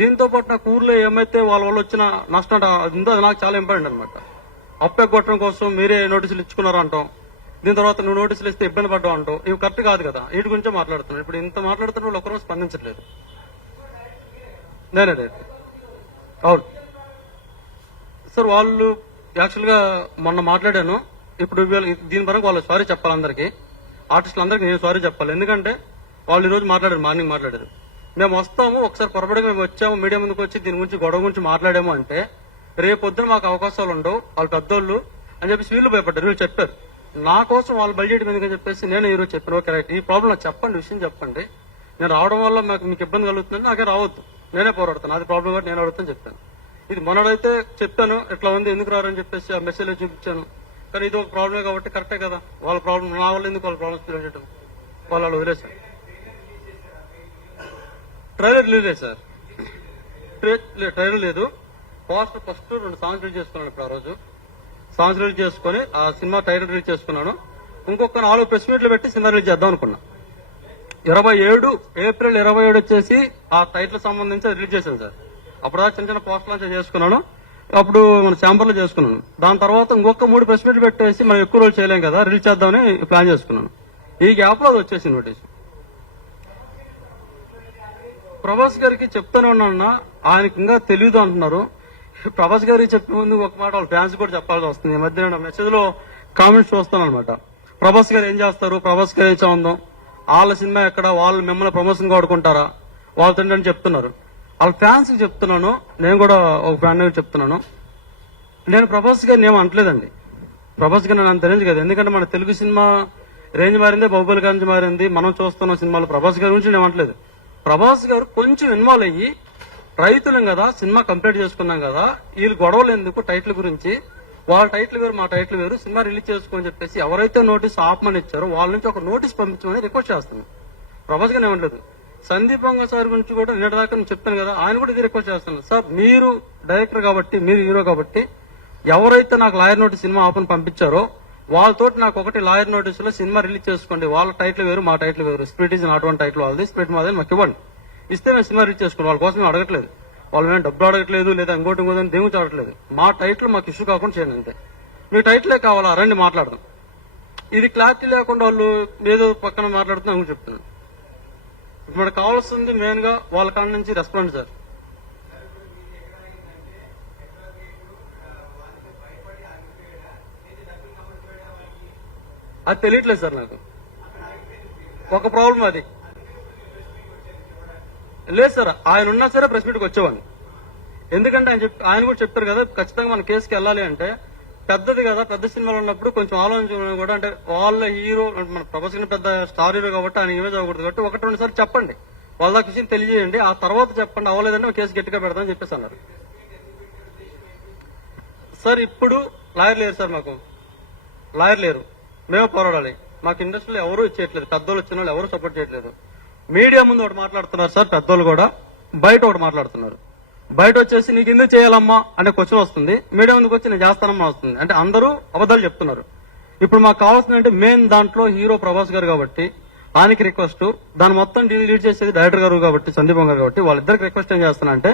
దీంతో పాటు నాకు ఊర్లో ఏమైతే వాళ్ళ వల్ల వచ్చిన నష్టం ఉందో అది నాకు చాలా ఇంపార్టెంట్ అనమాట. అప్పెగొట్టడం కోసం మీరే నోటీసులు ఇచ్చుకున్నారు అంటాం, దీని తర్వాత నువ్వు నోటీసులు ఇస్తే ఇబ్బంది పడ్డావు అంటావు, ఇవి కరెక్ట్ కాదు కదా. వీటి గురించే మాట్లాడుతున్నాను. ఇప్పుడు ఇంత మాట్లాడుతున్న వాళ్ళు ఒకరోజు స్పందించట్లేదు. నేనే అవును సార్, వాళ్ళు యాక్చువల్ గా మొన్న మాట్లాడాను. ఇప్పుడు దీని పరంగా వాళ్ళు సారీ చెప్పాలి, అందరికీ ఆర్టిస్టులందరికీ నేను సారీ చెప్పాలి. ఎందుకంటే వాళ్ళు ఈ రోజు మాట్లాడారు, మార్నింగ్ మాట్లాడారు, మేము వస్తాము ఒకసారి పొరపడిగా మేము వచ్చాము మీడియా ముందుకు వచ్చి దీని గురించి గొడవ గురించి మాట్లాడాము అంటే రేపొద్దున మాకు అవకాశాలు ఉండవు, వాళ్ళు పెద్దోళ్ళు అని చెప్పేసి వీళ్ళు భయపడ్డారు. వీళ్ళు చెప్పారు నా కోసం వాళ్ళు బడ్జెట్ ఎందుకని చెప్పేసి నేను ఈరోజు చెప్పాను, ఓకే రైట్, ఈ ప్రాబ్లం నాకు చెప్పండి, విషయం చెప్పండి, నేను రావడం వల్ల మీకు ఇబ్బంది కలుగుతుందని నాకే రావద్దు, నేనే పోరాడతాను, అది ప్రాబ్లం కాబట్టి నేను అడుగుతాను చెప్పాను. ఇది మొన్నడైతే చెప్పాను ఇట్లా ఉంది ఎందుకు రారని చెప్పేసి ఆ మెసేజ్ చూపించాను. కానీ ఇది ఒక ప్రాబ్లమే కాబట్టి కరెక్టే కదా, వాళ్ళ ప్రాబ్లం నా వల్ల ఎందుకు వాళ్ళ ప్రాబ్లమ్స్ క్రియేట్ చేయడం, వాళ్ళు వదిలేసారు. ట్రైలర్ రిలీజ్ లేదు సార్, ట్రైలర్ లేదు. ఫస్ట్ 2 సాంగ్స్ రిలీజ్ చేసుకున్నాను. ఇప్పుడు ఆ రోజు సాంగ్స్ రిలీజ్ చేసుకుని ఆ సినిమా టైటిల్ రిలీజ్ చేసుకున్నాను. ఇంకొక 4 ప్రెస్ మీట్లు పెట్టి సినిమా రిలీజ్ చేద్దాం అనుకున్నా. 27 ఏప్రిల్ 27 వచ్చేసి ఆ టైటిల్ సంబంధించి రిలీజ్ చేశాను సార్. అప్పుడు చిన్న చిన్న పోస్టర్ లాంచ్ చేసుకున్నాను. అప్పుడు మన ఛాంబర్ లో చేసుకున్నాను. దాని తర్వాత ఇంకొక 3 ప్రెస్ మీట్లు పెట్టేసి మనం ఎక్కువ రోజులు చేయలేం కదా, రిలీజ్ చేద్దామని ప్లాన్ చేసుకున్నాను. ఈ గ్యాప్ లో అది వచ్చేసింది నోటీస్. ప్రభాస్ గారికి చెప్తానే ఉన్నా, ఆయనకి ఇంకా తెలియదు అంటున్నారు. ప్రభాస్ గారికి చెప్పే ముందు ఒక మాట వాళ్ళ ఫ్యాన్స్ కూడా చెప్పాల్సి వస్తుంది. ఈ మధ్య నేను మెసేజ్ లో కామెంట్స్ చూస్తాను అనమాట. ప్రభాస్ గారు ఏం చేస్తారు, ప్రభాస్ గారు ఏం చదువుదాం, వాళ్ళ సినిమా ఎక్కడ, వాళ్ళు మిమ్మల్ని ప్రమోషన్ వాడుకుంటారా, వాళ్ళు తిండి చెప్తున్నారు. వాళ్ళ ఫ్యాన్స్ కి చెప్తున్నాను, నేను కూడా ఒక ఫ్యాన్ చెప్తున్నాను. నేను ప్రభాస్ గారిని ఏమో అంటలేదండి. ప్రభాస్ గారు నాకు తెలియదు కదా, ఎందుకంటే మన తెలుగు సినిమా రేంజ్ మారింది, బాహుబలి గారి మారింది. మనం చూస్తున్న సినిమాలు ప్రభాస్ గారి గురించి నేను అంటలేదు. ప్రభాస్ గారు కొంచెం ఇన్వాల్వ్ అయ్యి, రైతులం కదా, సినిమా కంప్లీట్ చేసుకున్నాం కదా, వీళ్ళు గొడవలు ఎందుకు టైటిల్ గురించి, వాళ్ళ టైటిల్ వేరు మా టైటిల్ వేరు, సినిమా రిలీజ్ చేసుకోని చెప్పేసి ఎవరైతే నోటీస్ ఆపమని ఇచ్చారో వాళ్ళ నుంచి ఒక నోటీస్ పంపించమని రిక్వెస్ట్ చేస్తున్నాను. ప్రభాస్ గారు ఏమనలేదు. సందీప్ వంగ సార్ గురించి కూడా నిన్నటిదాకా నేను చెప్పాను కదా, ఆయన కూడా ఇది రిక్వెస్ట్ చేస్తున్నాను. సార్ మీరు డైరెక్టర్ కాబట్టి, మీరు హీరో కాబట్టి, ఎవరైతే నాకు లాయర్ నోటీస్ సినిమా ఆపని పంపించారో వాళ్ళతోటి నాకు ఒకటి లాయర్ నోటీస్ లో సినిమా రిలీజ్ చేసుకోండి, వాళ్ళ టైటిల్ వేరు మా టైటిల్ వేరు, split is not one title వాళ్ళది, స్ప్లిట్ మాది మాకు ఇవ్వండి, ఇస్తే మేము సినిమా రిలీజ్ చేసుకోండి. వాళ్ళ కోసం మేము అడగట్లేదు, వాళ్ళు మేము డబ్బులు అడగట్లేదు, లేదా ఇంకోటి ఇంకోటి దేవుడు చూడట్లేదు. మా టైటిల్ మాకు ఇష్యూ కాకుండా చేయండి అంతే. మీ టైటిలే కావాలా, రండి మాట్లాడదాం. ఇది క్లారిటీ లేకుండా వాళ్ళు ఏదో పక్కన మాట్లాడుతున్నా చెప్తున్నాను. ఇప్పుడు మనకు కావాల్సింది మెయిన్ గా వాళ్ళ కాడ నుంచి రెస్పాండ్ సార్. అది తెలియట్లేదు సార్ నాకు. ఒక ప్రాబ్లం అది లేదు సార్, ఆయన ఉన్నా సరే ప్రెస్ మీట్కి వచ్చేవాడిని. ఎందుకంటే ఆయన కూడా చెప్పారు కదా, ఖచ్చితంగా మన కేసుకి వెళ్ళాలి అంటే పెద్దది కదా, పెద్ద సినిమాలు ఉన్నప్పుడు కొంచెం ఆలోచన కూడా, అంటే వాళ్ళ హీరో మన ప్రభాస్ పెద్ద స్టార్ హీరో కాబట్టి ఆయన ఇమేజ్ అవ్వకూడదు కాబట్టి 1-2 సార్లు చెప్పండి, వాళ్ళ దాకా విషయం తెలియజేయండి, ఆ తర్వాత చెప్పండి, అవ్వలేదంటే కేసు గట్టిగా పెడతామని చెప్పేసి అన్నారు సార్. ఇప్పుడు లాయర్ లేరు సార్, మాకు లాయర్ లేరు, మేమే పోరాడాలి. మాకు ఇండస్ట్రీలో ఎవరు ఇచ్చేయట్లేదు, పెద్దోళ్ళు వచ్చిన వాళ్ళు ఎవరు సపోర్ట్ చేయట్లేదు. మీడియా ముందు ఒకటి మాట్లాడుతున్నారు సార్ పెద్దోళ్ళు కూడా, బయట ఒకటి మాట్లాడుతున్నారు. బయట వచ్చేసి నీకు ఎందుకు చేయాలమ్మా అనే క్వశ్చన్ వస్తుంది, మీడియా ముందుకు వచ్చి నేను చేస్తానమ్మా వస్తుంది. అంటే అందరూ అబద్ధాలు చెప్తున్నారు. ఇప్పుడు మాకు కావాల్సింది అంటే మెయిన్ దాంట్లో హీరో ప్రభాస్ గారు కాబట్టి ఆయనకి రిక్వెస్ట్, దాని మొత్తం లీడ్ చేసేది డైరెక్టర్ గారు కాబట్టి సందీప్ వంగ గారు కాబట్టి వాళ్ళిద్దరికి రిక్వెస్ట్ ఏం చేస్తున్నా అంటే,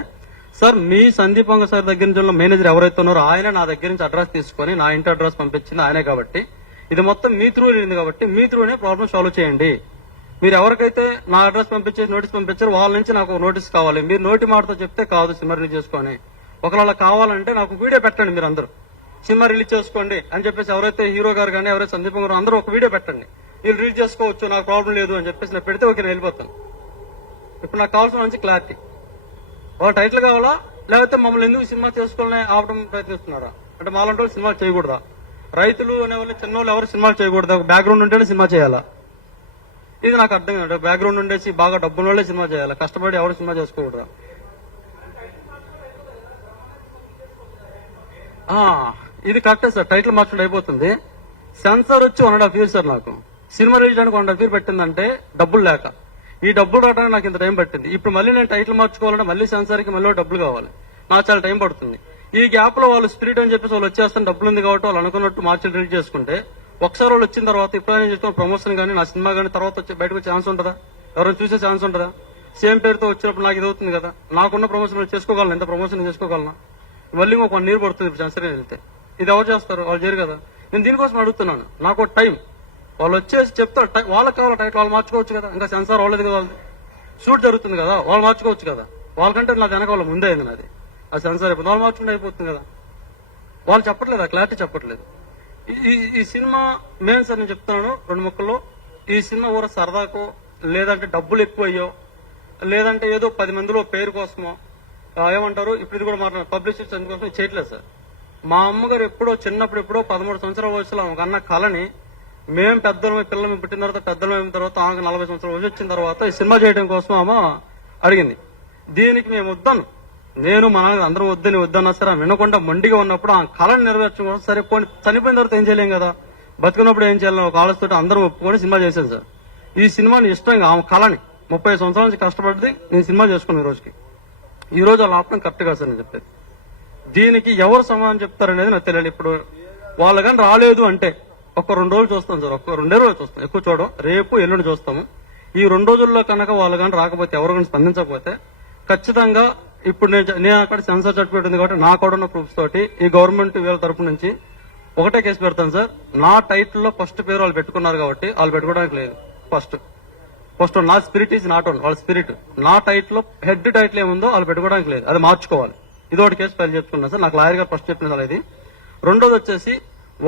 సార్ మీ సందీప్ వంగ సార్ దగ్గర నుంచి మేనేజర్ ఎవరైతే ఉన్నారో ఆయన నా దగ్గర నుంచి అడ్రస్ తీసుకొని నా ఇంటి అడ్రస్ పంపించింది ఆయనే కాబట్టి, ఇది మొత్తం మీ త్రూ వెళ్ళింది కాబట్టి మీ త్రూనే ప్రాబ్లం సాల్వ్ చేయండి. మీరు ఎవరికైతే నా అడ్రస్ పంపించేసి నోటీస్ పంపించారో వాళ్ళ నుంచి నాకు నోటీస్ కావాలి. మీరు నోటి మాటతో చెప్తే కాదు సినిమా రిలీజ్ చేసుకొని, ఒకవేళ కావాలంటే నాకు వీడియో పెట్టండి, మీరు అందరూ సినిమా రిలీజ్ చేసుకోండి అని చెప్పేసి ఎవరైతే హీరో గారు కానీ ఎవరైతే సందీప్ గారు అందరూ ఒక వీడియో పెట్టండి, వీళ్ళు రిలీజ్ చేసుకోవచ్చు నాకు ప్రాబ్లం లేదు అని చెప్పేసి నేను పెడితే ఓకే వెళ్ళిపోతాను. ఇప్పుడు నాకు కావాల్సిన మంచి క్లారిటీ, వాళ్ళ టైటిల్ కావాలా లేకపోతే మమ్మల్ని ఎందుకు సినిమా చేసుకోవాలని ఆపడం ప్రయత్నిస్తున్నారా, అంటే మాలాంటి వాళ్ళు సినిమాలు చేయకూడదా, రైతులు అనేవాళ్ళు చిన్నవాళ్ళు ఎవరు సినిమాలు చేయకూడదా, బ్యాక్గ్రౌండ్ ఉంటేనే సినిమా చేయాలా, ఇది నాకు అర్థం కాదు. బ్యాక్గ్రౌండ్ ఉండేసి బాగా డబ్బుల వాళ్ళే సినిమా చేయాలి, కష్టపడి ఎవరు సినిమా చేసుకోకూడదా. ఇది కరెక్టే సార్, టైటిల్ మార్చడం అయిపోతుంది. సెన్సార్ వచ్చి 1.5 years సార్, నాకు సినిమా రిలీజ్ చేయడానికి 1.5 years పెట్టిందంటే డబ్బులు లేక, ఈ డబ్బులు రావడానికి నాకు ఇంత టైం పట్టింది. ఇప్పుడు మళ్ళీ నేను టైటిల్ మార్చుకోవాలంటే మళ్ళీ సెన్సార్ కి మళ్ళీ డబ్బులు కావాలి, నాకు చాలా టైం పడుతుంది. ఈ గ్యాప్ లో వాళ్ళు స్పిరిట్ అని చెప్పేసి వాళ్ళు వచ్చేస్తాను డబ్బులు ఉంది కాబట్టి వాళ్ళు అనుకున్నట్టు మార్చి రిలీజ్ చేసుకుంటే, ఒకసారి వాళ్ళు వచ్చిన తర్వాత ఎప్పుడైనా చేసుకున్న ప్రమోషన్ కానీ నా సినిమా కానీ తర్వాత వచ్చి బయటకు వచ్చే ఛాన్స్ ఉంటుందా, ఎవరైనా చూసే ఛాన్స్ ఉంటుందా? సేమ్ పేరుతో వచ్చినప్పుడు నాకు ఇది అవుతుంది కదా, నాకున్న ప్రమోషన్ చేసుకోగలను, ఎంత ప్రమోషన్ చేసుకోగలనా, మళ్ళీ ఒక 1 year పడుతుంది ఇప్పుడు సెన్సర్ వెళ్తే. ఇది ఎవరు చేస్తారు, వాళ్ళు చేయరు కదా. నేను దీనికోసం అడుగుతున్నాను, నాకు టైం, వాళ్ళు వచ్చేసి చెప్తారు వాళ్ళకి కావాలి టైటిల్, వాళ్ళు మార్చుకోవచ్చు కదా, ఇంకా సెన్సార్ అవ్వలేదు కదా, వాళ్ళది షూట్ జరుగుతుంది కదా, వాళ్ళు మార్చుకోవచ్చు కదా, వాళ్ళకంటే నా వెనక వాళ్ళ ముందే అయింది నాది, ఆ సెన్సార్ అయిపోతుంది, వాళ్ళు మార్చుకుంటే అయిపోతుంది కదా. వాళ్ళు చెప్పట్లేదు, క్లారిటీ చెప్పట్లేదు. ఈ సినిమా మెయిన్ సార్ నేను చెప్తున్నాను 2 ముక్కల్లో, ఈ సినిమా ఊర సరదాకో లేదంటే డబ్బులు ఎక్కువ అయ్యో లేదంటే ఏదో 10 మందిలో పేరు కోసమో ఏమంటారు, ఇప్పుడు ఇది కూడా మాట్లాడారు పబ్లిసిటీ కోసం చేయట్లేదు సార్. మా అమ్మగారు ఎప్పుడో చిన్నప్పుడు ఎప్పుడో 13 సంవత్సరాల వయసులో ఒక అన్న కళని మేము పెద్దలమై పిల్లలు పుట్టిన తర్వాత పెద్దలమైన తర్వాత ఆమెకు 40 సంవత్సరాల వయసు వచ్చిన తర్వాత ఈ సినిమా చేయడం కోసం ఆమె అడిగింది. దీనికి మేము వద్దాను, నేను మన అందరం వద్దన్నా సరే వినకుండా మండిగా ఉన్నప్పుడు ఆ కళను నెరవేర్చుకోవడం సరే పోనీ చనిపోయిన తర్వాత ఏం చేయలేం కదా, బతుకున్నప్పుడు ఏం చేయాలని ఒక ఆలోచనతో అందరం ఒప్పుకొని సినిమా చేశాను సార్. ఈ సినిమాని ఇష్టంగా ఆ కళని 30 సంవత్సరాల నుంచి కష్టపడి నేను సినిమా చేసుకున్నాను. ఈ రోజు అలా ఆపడం కరెక్ట్ కాదు సార్ నేను చెప్పేది. దీనికి ఎవరు సమాధానం చెప్తారనేది నాకు తెలియాలి. ఇప్పుడు వాళ్ళు కానీ రాలేదు అంటే ఒక 2 రోజులు చూస్తాం సార్, ఒక 2 రోజులు చూస్తాం, ఎక్కువ చూడం, రేపు ఎల్లుండి చూస్తాము. ఈ 2 రోజుల్లో కనుక వాళ్ళు కానీ రాకపోతే, ఎవరు కానీ స్పందించకపోతే ఖచ్చితంగా ఇప్పుడు నేను అక్కడ సెన్సార్ సర్టిఫికేట్ ఉంది కాబట్టి నా కూడా ఉన్న ప్రూఫ్స్ తోటి ఈ గవర్నమెంట్ వీళ్ళ తరపు నుంచి ఒకటే కేసు పెడతాను సార్. నా టైటిల్లో ఫస్ట్ పేరు వాళ్ళు పెట్టుకున్నారు కాబట్టి వాళ్ళు పెట్టుకోవడానికి లేదు. ఫస్ట్ నా స్పిరిట్ ఈజ్ నాట్ ఓన్, వాళ్ళ స్పిరిట్ నా టైటిల్ హెడ్ టైటిల్ ఏముందో వాళ్ళు పెట్టుకోవడానికి లేదు, అది మార్చుకోవాలి. ఇదొకటి కేసు ఫైల్ చెప్పుకున్నాను సార్. నాకు లాయర్ గారు ఫస్ట్ చెప్పిన ఇది. రెండోది వచ్చేసి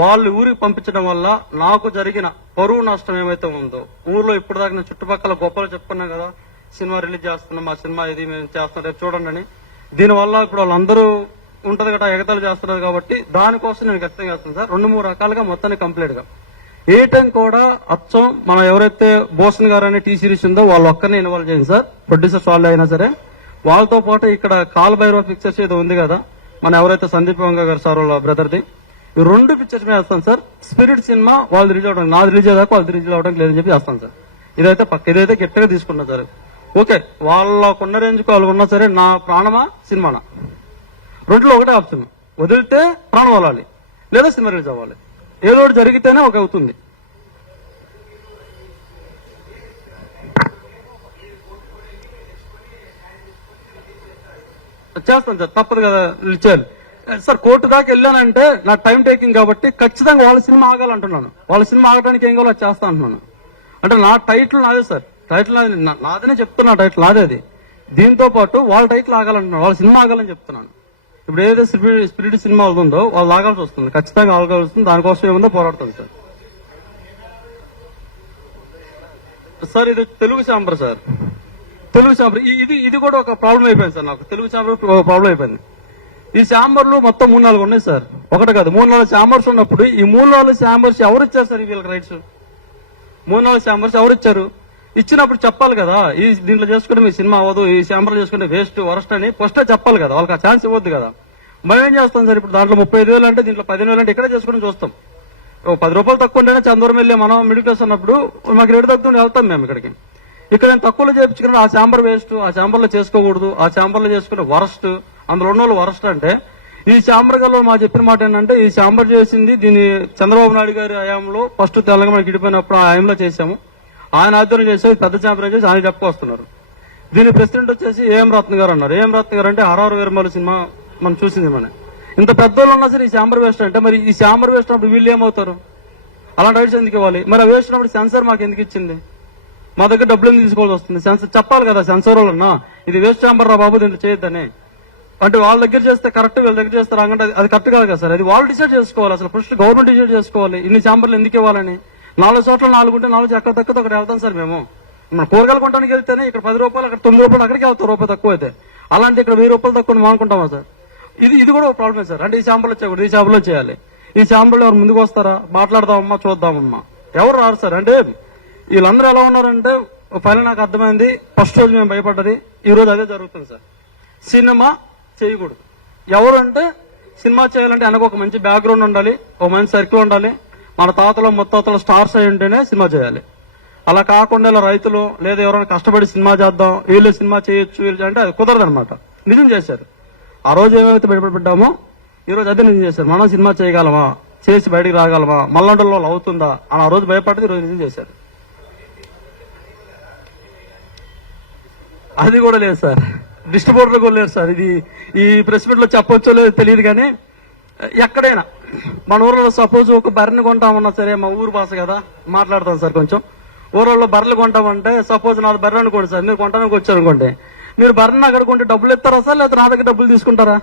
వాళ్ళు ఊరికి పంపించడం వల్ల నాకు జరిగిన పరువు నష్టం ఏమైతే ఉందో, ఊర్లో ఇప్పుడు దాకా నేను చుట్టుపక్కల గొప్పలు చెప్పుకున్నాం కదా, సినిమా రిలీజ్ చేస్తున్నాం, మా సినిమా ఇది మేము చేస్తున్నాం, రేపు చూడండి అని. దీనివల్ల ఇప్పుడు వాళ్ళందరూ ఉంటది కదా, ఎగతాలు చేస్తున్నారు కాబట్టి దానికోసం నేను ఖచ్చితంగా చేస్తాను సార్. 2-3 రకాలుగా మొత్తాన్ని కంప్లీట్ గా ఏ టైం కూడా అచ్చం మనం ఎవరైతే భూషణ్ గారు అనే టీ సిరీస్ ఉందో వాళ్ళు ఒక్కరిని ఇన్వాల్వ్ చేయండి సార్, ప్రొడ్యూసర్స్ వాళ్ళు అయినా సరే. వాళ్ళతో పాటు ఇక్కడ కాల్ భైరవ పిక్చర్స్ ఏదో ఉంది కదా, మన ఎవరైతే సందీప్ వంగ గారు సార్ వాళ్ళ బ్రదర్ది, ఈ 2 పిక్చర్స్ మీద వేస్తాను సార్. స్పిరిట్ సినిమా వాళ్ళు రిలీజ్ అవడం, నాది రిలీజ్ అయ్యాక వాళ్ళు రిలీజ్ అవడం లేదని చెప్పి వేస్తాను సార్. ఇదైతే ఇదైతే గట్టిగా తీసుకున్నా సార్. ఓకే, వాళ్ళకున్న రేంజ్కి వాళ్ళు ఉన్నా సరే నా ప్రాణమా సినిమానా, 2లో ఒకటే ఆప్షన్. వదిలితే ప్రాణం వదలాలి, లేదా సినిమా రిలీజ్ అవ్వాలి. ఏదో ఒకటి జరిగితేనే ఒక అవుతుంది. చేస్తాను సార్, తప్పదు కదా చేయాలి సార్. కోర్టు దాకా వెళ్ళానంటే నా టైం టేకింగ్ కాబట్టి ఖచ్చితంగా వాళ్ళ సినిమా ఆగాలంటున్నాను. వాళ్ళ సినిమా ఆగడానికి ఏం కావాలో చేస్తా అంటున్నాను. అంటే నా టైటిల్ నాదే సార్, టైటిల్ నాదనే చెప్తున్నా, టైటిల్ నాదే అది. దీంతో పాటు వాళ్ళ టైటిల్ ఆగాలంటున్నాను, వాళ్ళ సినిమా ఆగాలని చెప్తున్నాను. ఇప్పుడు ఏదైతే స్పిరిట్ సినిమా ఉందో వాళ్ళు ఆగాల్సి వస్తుంది, ఖచ్చితంగా ఆగాల్సి వస్తుంది. దానికోసం ఏముందో పోరాడుతుంది సార్. సార్ ఇది Telugu chamber sir, Telugu chamber ఇది కూడా ఒక ప్రాబ్లం అయిపోయింది సార్. నాకు తెలుగు ఛాంబర్ ప్రాబ్లం అయిపోయింది. ఈ ఛాంబర్లు మొత్తం 3-4 ఉన్నాయి సార్, ఒకటి కాదు 3-4 ఛాంబర్స్ ఉన్నప్పుడు ఈ 3-4 ఛాంబర్స్ ఎవరు ఇచ్చారు సార్ వీళ్ళకి రైట్స్? 3-4 ఛాంబర్స్ ఎవరు ఇచ్చారు? ఇచ్చినప్పుడు చెప్పాలి కదా, ఈ దీంట్లో చేసుకుంటే మీ సినిమా అవ్వదు, ఈ ఛాంబర్లో చేసుకుంటే వేస్ట్ వరస్ట్ అని ఫస్టే చెప్పాలి కదా, వాళ్ళకి ఆ ఛాన్స్ ఇవ్వద్దు కదా. మనం ఏం చేస్తాం సార్, ఇప్పుడు దాంట్లో 35,000 అంటే దీంట్లో 15,000 అంటే ఇక్కడే చేసుకుని చూస్తాం. 10 రూపాయలు తక్కువ ఉంటేనే చందూరం వెళ్ళి మనం మిడిల్ క్లాస్ అన్నప్పుడు మాకు రేటు తక్కువ వెళ్తాం మేము ఇక్కడికి. ఇక్కడ నేను తక్కువలో చేయించుకున్నాను, ఆ ఛాంబర్ వేస్ట్, ఆ ఛాంబర్లో చేసుకోకూడదు, ఆ ఛాంబర్లో చేసుకునే వరస్ట్, అందులో ఉన్న వాళ్ళు వరస్ట్ అంటే. ఈ ఛాంబర్ గల్లో మా చెప్పిన మాట ఏంటంటే, ఈ ఛాంబర్ చేసింది దీన్ని చంద్రబాబు నాయుడు గారి హయాంలో ఫస్ట్ తెలంగాణ గిడిపోయినప్పుడు ఆ హయాంలో చేశాము, ఆయన ఆధ్వర్యం చేసి పెద్ద ఛాంబర్ చేసి ఆయన చెప్పుకొస్తున్నారు. దీని ప్రెసిడెంట్ వచ్చేసి ఏఎం రత్న గారు అన్నారు. ఏఎం రత్న గారు అంటే ఆర్ఆర్ వీరమల్లి సినిమా మనం చూసింది. మన ఇంత పెద్దోళ్ళు ఉన్నా సరే ఈ ఛాంబర్ వేస్ట్ అంటే, మరి ఈ ఛాంబర్ వేస్ట్ అప్పుడు వీళ్ళు ఏమవుతారు? అలాంటి రైట్స్ ఎందుకు ఇవ్వాలి? మరి ఆ వేస్ట్ అప్పుడు సెన్సార్ మాకు ఎందుకు ఇచ్చింది? మా దగ్గర డబ్బులు ఎందుకు తీసుకోవాల్సి వస్తుంది? సెన్సార్ చెప్పాలి కదా, సెన్సార్ వాళ్ళన్నా ఇది వేస్ట్ ఛాంబర్ రా బాబు దీంట్లో చేయొద్దని. అంటే వాళ్ళ దగ్గర చేస్తే కరెక్ట్, వీళ్ళ దగ్గర చేస్తే రాంగంటే అది కరెక్ట్ కాదు కదా సార్. అది వాళ్ళు డిసైడ్ చేసుకోవాలి, అసలు ఫస్ట్ గవర్నమెంట్ డిసైడ్ చేసుకోవాలి ఇన్ని ఛాంబర్లు ఎందుకు ఇవ్వాలని. 4 చోట్ల 4 ఉంటే 4 ఎక్కడ తక్కువ అక్కడ వెళ్తాం సార్ మేము. మన కూరగాయలు కొనడానికి వెళ్తేనే ఇక్కడ 10 రూపాయలు, అక్కడ 9 రూపాయలు, అక్కడికి వెళ్తాం రూపాయి తక్కువ అయితే. అలాంటి ఇక్కడ 1000 రూపాయలు తక్కువ మానుకుంటామా సార్? ఇది కూడా ఒక ప్రాబ్లమే సార్. అంటే ఈ ఛాంబర్లో చేయకూడదు, ఈ ఛాంబర్లో చేయాలి. ఈ ఛాంబర్లో ఎవరు ముందుకు వస్తారా? మాట్లాడదామమ్మా, చూద్దామమ్మా, ఎవరు రారు సార్. అంటే వీళ్ళందరూ ఎలా ఉన్నారంటే, ఫైనల్ నాకు అర్థమైంది, ఫస్ట్ రోజు మేము భయపడ్డది, ఈ రోజు అదే జరుగుతుంది సార్. సినిమా చేయకూడదు. ఎవరు అంటే సినిమా చేయాలంటే వెనక ఒక మంచి బ్యాక్గ్రౌండ్ ఉండాలి, ఒక మంచి సర్కిల్ ఉండాలి, మన తాతలు ముత్తాతలు స్టార్స్ అయి ఉంటేనే సినిమా చేయాలి. అలా కాకుండా ఇలా రైతులు లేదా ఎవరైనా కష్టపడి సినిమా చేద్దాం, వీళ్ళు సినిమా చేయొచ్చు వీళ్ళు అంటే అది కుదరదు అనమాట. నిజం చేశారు ఆ రోజు, ఏమైతే భయపడ్డామో ఈ రోజు అదే నిజం చేశారు. మనం సినిమా చేయగలమా, చేసి బయటికి రాగలమా, మల్లండలో అవుతుందా అని ఆ రోజు భయపడ్డది, ఈ రోజు నిజం చేశారు. అది కూడా లేదు సార్, డిస్ట్రిబ్యూటర్ కూడా లేదు సార్. ఇది ఈ ప్రెస్ మీట్ లో చెప్పొచ్చో లేదో తెలియదు కానీ, ఎక్కడైనా మన ఊర్లో సపోజ్ ఒక బర్రెని కొంటామన్నా సరే, మా ఊరు భాష కదా మాట్లాడతాం సార్ కొంచెం. ఊర్లో బర్రెలు కొంటామంటే, సపోజ్ నాది బర్రె అనుకోండి సార్, మీరు కొంటానికి వచ్చారు అనుకోండి, మీరు బర్రెని అక్కడ కొంటే డబ్బులు ఇస్తారా సార్, లేదా నా దగ్గర డబ్బులు తీసుకుంటారా?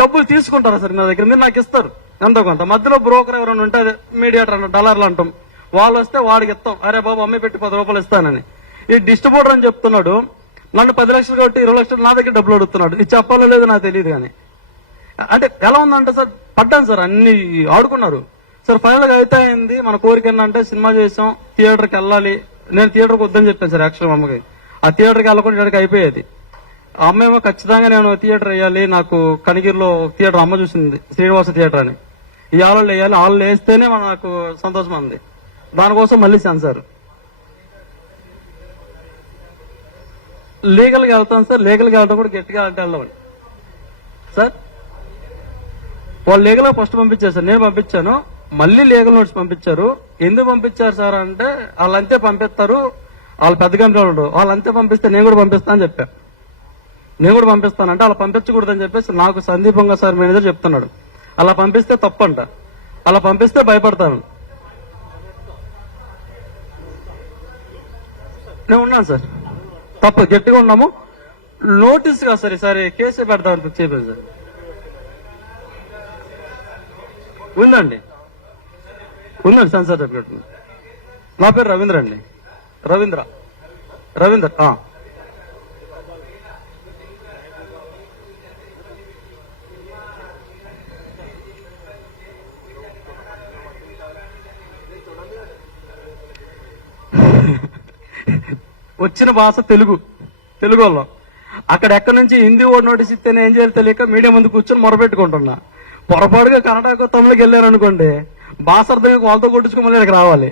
డబ్బులు తీసుకుంటారా సార్ నా దగ్గర? మీరు నాకు ఇస్తారు ఎంతో కొంత, మధ్యలో బ్రోకర్ ఎవరైనా ఉంటే మీడియేటర్ అన్న డాలర్లు అంటాం, వాళ్ళు వస్తే వాడికి ఇస్తాం, అరే బాబు అమ్మాయి పెట్టి 10 రూపాయలు ఇస్తానని. ఈ డిస్ట్రిబ్యూటర్ అని చెప్తున్నాడు, నన్ను 10 లక్షలు కాబట్టి 20 లక్షలు నా దగ్గర డబ్బులు అడుగుతున్నాడు. ఇది చెప్పాలో లేదో నాకు తెలియదు కానీ, అంటే ఎలా ఉందంటే సార్, పడ్డాను సార్, అన్ని ఆడుకున్నారు సార్. ఫైనల్ గా అయితే అయింది. మన కోరిక ఏంటంటే సినిమా చేసాం, థియేటర్కి వెళ్ళాలి. నేను థియేటర్కి వద్దని చెప్పాను సార్ యాక్చువల్ అమ్మకి. ఆ థియేటర్కి వెళ్ళకుండా ఇక్కడికి అయిపోయేది. ఆ అమ్మేమో ఖచ్చితంగా నేను థియేటర్ వేయాలి, నాకు కనిగిరిలో థియేటర్ అమ్మ చూసింది శ్రీనివాస థియేటర్ అని, ఈ ఆళ్ళు వేయాలి, ఆళ్ళు వేస్తేనే నాకు సంతోషం ఉంది. దానికోసం మళ్ళీ సెన్సార్. లీగల్గా వెళ్తాను సార్, లీగల్గా వెళ్ళడం కూడా గట్టిగా అంటే వెళ్ళమని సార్. వాళ్ళు లీగల్ గా ఫస్ట్ పంపించారు సార్, నేను పంపించాను, మళ్ళీ లీగల్ నోట్స్ పంపించారు. ఎందుకు పంపించారు సార్ అంటే వాళ్ళంతే పంపిస్తారు, వాళ్ళు పెద్ద కంపెనీ వాళ్ళంతే పంపిస్తే నేను కూడా పంపిస్తాను అని చెప్పా. నేను కూడా పంపిస్తానంటే అలా పంపించకూడదని చెప్పేసి నాకు సందీపంగా సార్ మేనేజర్ చెప్తున్నాడు. అలా పంపిస్తే తప్పంట, అలా పంపిస్తే భయపడతాను. నేను ఉన్నాను సార్, తప్పు గట్టిగా ఉన్నాము. నోటీస్ గా సార్ ఈసారి కేసే పెడతామని చెప్పాను సార్. ఉందండి సెన్సార్ సర్టిఫికేట్. నా పేరు రవీంద్ర అండి, రవీంద్ర. వచ్చిన భాష తెలుగు వాళ్ళం. అక్కడ ఎక్కడి నుంచి హిందీ ఓడి నోటీస్ ఇస్తేనే ఏం చేయాలి తెలియక మీడియా ముందు కూర్చొని మొరపెట్టుకుంటున్నా. పొరపాటుగా కర్ణాటక తమిళకి వెళ్ళాను అనుకోండి, భాష అర్థంగా వాళ్ళతో కొట్టించుకుని మళ్ళీ ఇక్కడికి రావాలి.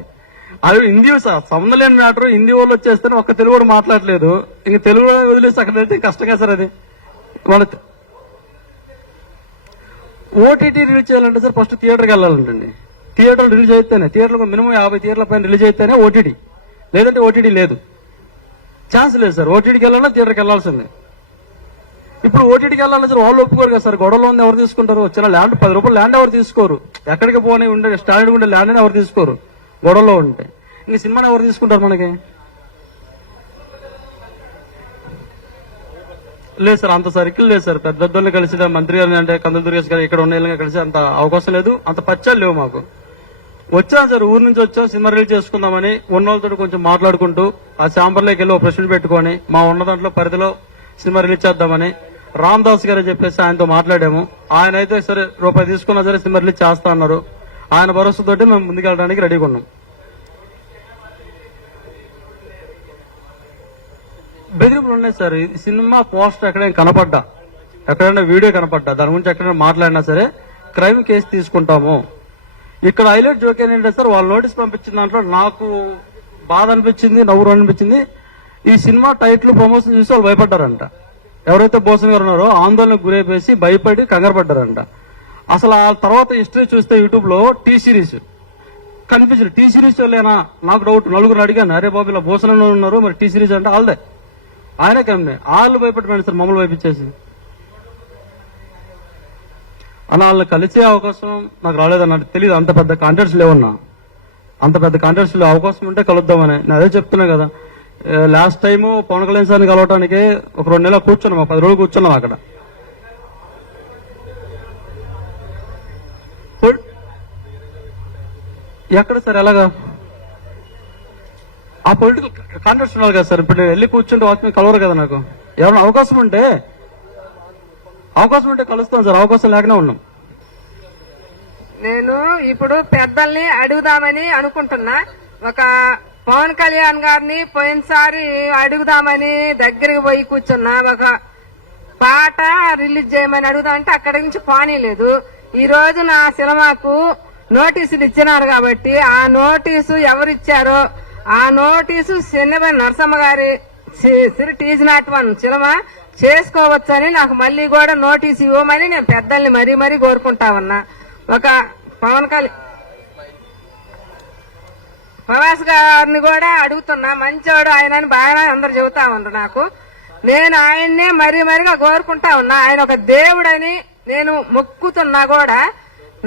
అది హిందీ సార్, సంబంధం లేని మ్యాటర్. హిందీ వాళ్ళు వచ్చేస్తే ఒక్క తెలుగు కూడా మాట్లాడలేదు, ఇంక తెలుగు వదిలేసి అక్కడ వెళ్తే కష్టంగా సార్. అది మన ఓటీటీ రిలీజ్ చేయాలంటే సార్ ఫస్ట్ థియేటర్కి వెళ్ళాలంటండి. థియేటర్లు రిలీజ్ అయితేనే, థియేటర్లు మినిమం 50 థియేటర్ల పైన రిలీజ్ అయితేనే ఓటీటీ, లేదంటే ఓటీటీ లేదు, ఛాన్స్ లేదు సార్. ఓటీటీకి వెళ్ళాలన్నా థియేటర్కి వెళ్ళాల్సిందే. ఇప్పుడు ఓటీటీకి వెళ్ళాలి సార్, వాళ్ళు ఒప్పుకోరు కదా సార్. గొడవలో ఉంది ఎవరు తీసుకుంటారు? వచ్చిన ల్యాండ్ 10 రూపాయలు ల్యాండ్ ఎవరు తీసుకోరు, ఎక్కడికి పోనీ ఉండే స్టాండర్డ్ ఉండే ల్యాండ్ అని ఎవరు తీసుకోరు గొడవలో ఉంటే. ఇంక సినిమాని ఎవరు తీసుకుంటారు మనకి? లేదు సార్, అంత సర్కిల్ లేదు సార్. పెద్ద పెద్దోళ్ళు కలిసి మంత్రి గారిని అంటే కందుల దుర్గేష్ గారు ఇక్కడ ఉన్న కలిసి అంత అవకాశం లేదు, అంత పచ్చాలు లేవు మాకు. వచ్చాం సార్, ఊరు నుంచి వచ్చాం సినిమా రిలీజ్ చేసుకుందామని. ఉన్న వాళ్ళతో కొంచెం మాట్లాడుకుంటూ ఆ ఛాంబర్లోకి వెళ్ళి ఒక ప్రెసిడెంట్ పెట్టుకొని మా ఉన్న దాంట్లో పరిధిలో సినిమా రిలీజ్ చేద్దామని రామ్ దాస్ గారు చెప్పేసి ఆయనతో మాట్లాడాము. ఆయన అయితే సరే రూపాయి తీసుకున్నా సరే సినిమా రిలీజ్ చేస్తా అన్నారు. ఆయన భరోసాతోటి మేము ముందుకెళ్ళడానికి రెడీగా ఉన్నాం. బెదిరింపులు ఉన్నాయి సార్. ఈ సినిమా పోస్టర్ ఎక్కడైనా కనపడ్డా, ఎక్కడైనా వీడియో కనపడ్డా, దాని గురించి ఎక్కడైనా మాట్లాడినా సరే క్రైమ్ కేసు తీసుకుంటాము. ఇక్కడ హైలైట్ జోక్ ఏంటంటే సార్, వాళ్ళు నోటీస్ పంపించిన దాంట్లో నాకు బాధ అనిపించింది, నవ్వు అనిపించింది. ఈ సినిమా టైటిల్ ప్రమోషన్ చూసి వాళ్ళు భయపడ్డారంట. ఎవరైతే బోసన్ గారు ఉన్నారో ఆందోళనకు గురైపోయి భయపడి కంగారు పడ్డారంట. అసలు ఆ తర్వాత హిస్టరీ చూస్తే యూట్యూబ్ లో టీ సిరీస్ కనిపించింది. టీ సిరీస్ వాళ్ళేనా నాకు డౌట్. నలుగురు అడిగాను, అరే బాబు ఇలా బోసన్ ఉన్నారు మరి టీ సిరీస్ అంటే వాళ్ళదే, ఆయనే కమ్మే. వాళ్ళు భయపడిపోయింది సార్, మమ్మల్ని భయపించేసి. అన్న వాళ్ళు కలిసే అవకాశం నాకు రాలేదన్నట్టు తెలియదు. అంత పెద్ద కాంటాక్ట్స్ లేవన్నా, అంత పెద్ద కాంటాక్ట్స్ లేవు. అవకాశం ఉంటే కలుద్దామని నేను అదే చెప్తున్నా కదా. లాస్ట్ టైం పవన్ కళ్యాణ్ సార్ని కలవటానికి ఒక 2 నెలలు కూర్చున్నాం, 10 రోజులు కూర్చున్నాం అక్కడ. ఎక్కడ సార్ ఎలాగా ఆ పొలిటికల్ కాంటాక్ట్స్ ఉన్నారు కదా సార్. ఇప్పుడు వెళ్ళి కూర్చుంటే వాచ్మెన్ కలవరు కదా. నాకు ఎవరైనా అవకాశం ఉంటే కలుస్తాను సార్, అవకాశం లేకనే ఉన్నాం. నేను ఇప్పుడు పెద్దల్ని అడుగుదామని అనుకుంటున్నా. ఒక పవన్ కళ్యాణ్ గారిని పోయినసారి అడుగుదామని దగ్గరికి పోయి కూర్చున్నా. ఒక పాట రిలీజ్ చేయమని అడుగుదామంటే అక్కడి నుంచి పోనీలేదు. ఈ రోజు నా సినిమాకు నోటీసులు ఇచ్చినారు కాబట్టి ఆ నోటీసు ఎవరిచ్చారో ఆ నోటీసు చెన్నపల్లి నరసమ్మ గారి టీజ్ నాట్ 1 సినిమా చేసుకోవచ్చని నాకు మళ్ళీ కూడా నోటీసు ఇవ్వమని నేను పెద్దల్ని మరీ కోరుకుంటా ఉన్నా. ఒక ప్రవాస్ గారిని కూడా అడుగుతున్నా, మంచోడు ఆయన అని బాగా అందరు చెబుతా ఉన్నారు నాకు. నేను ఆయన్నే మరీగా కోరుకుంటా ఉన్నా. ఆయన ఒక దేవుడని నేను మొక్కుతున్నా కూడా.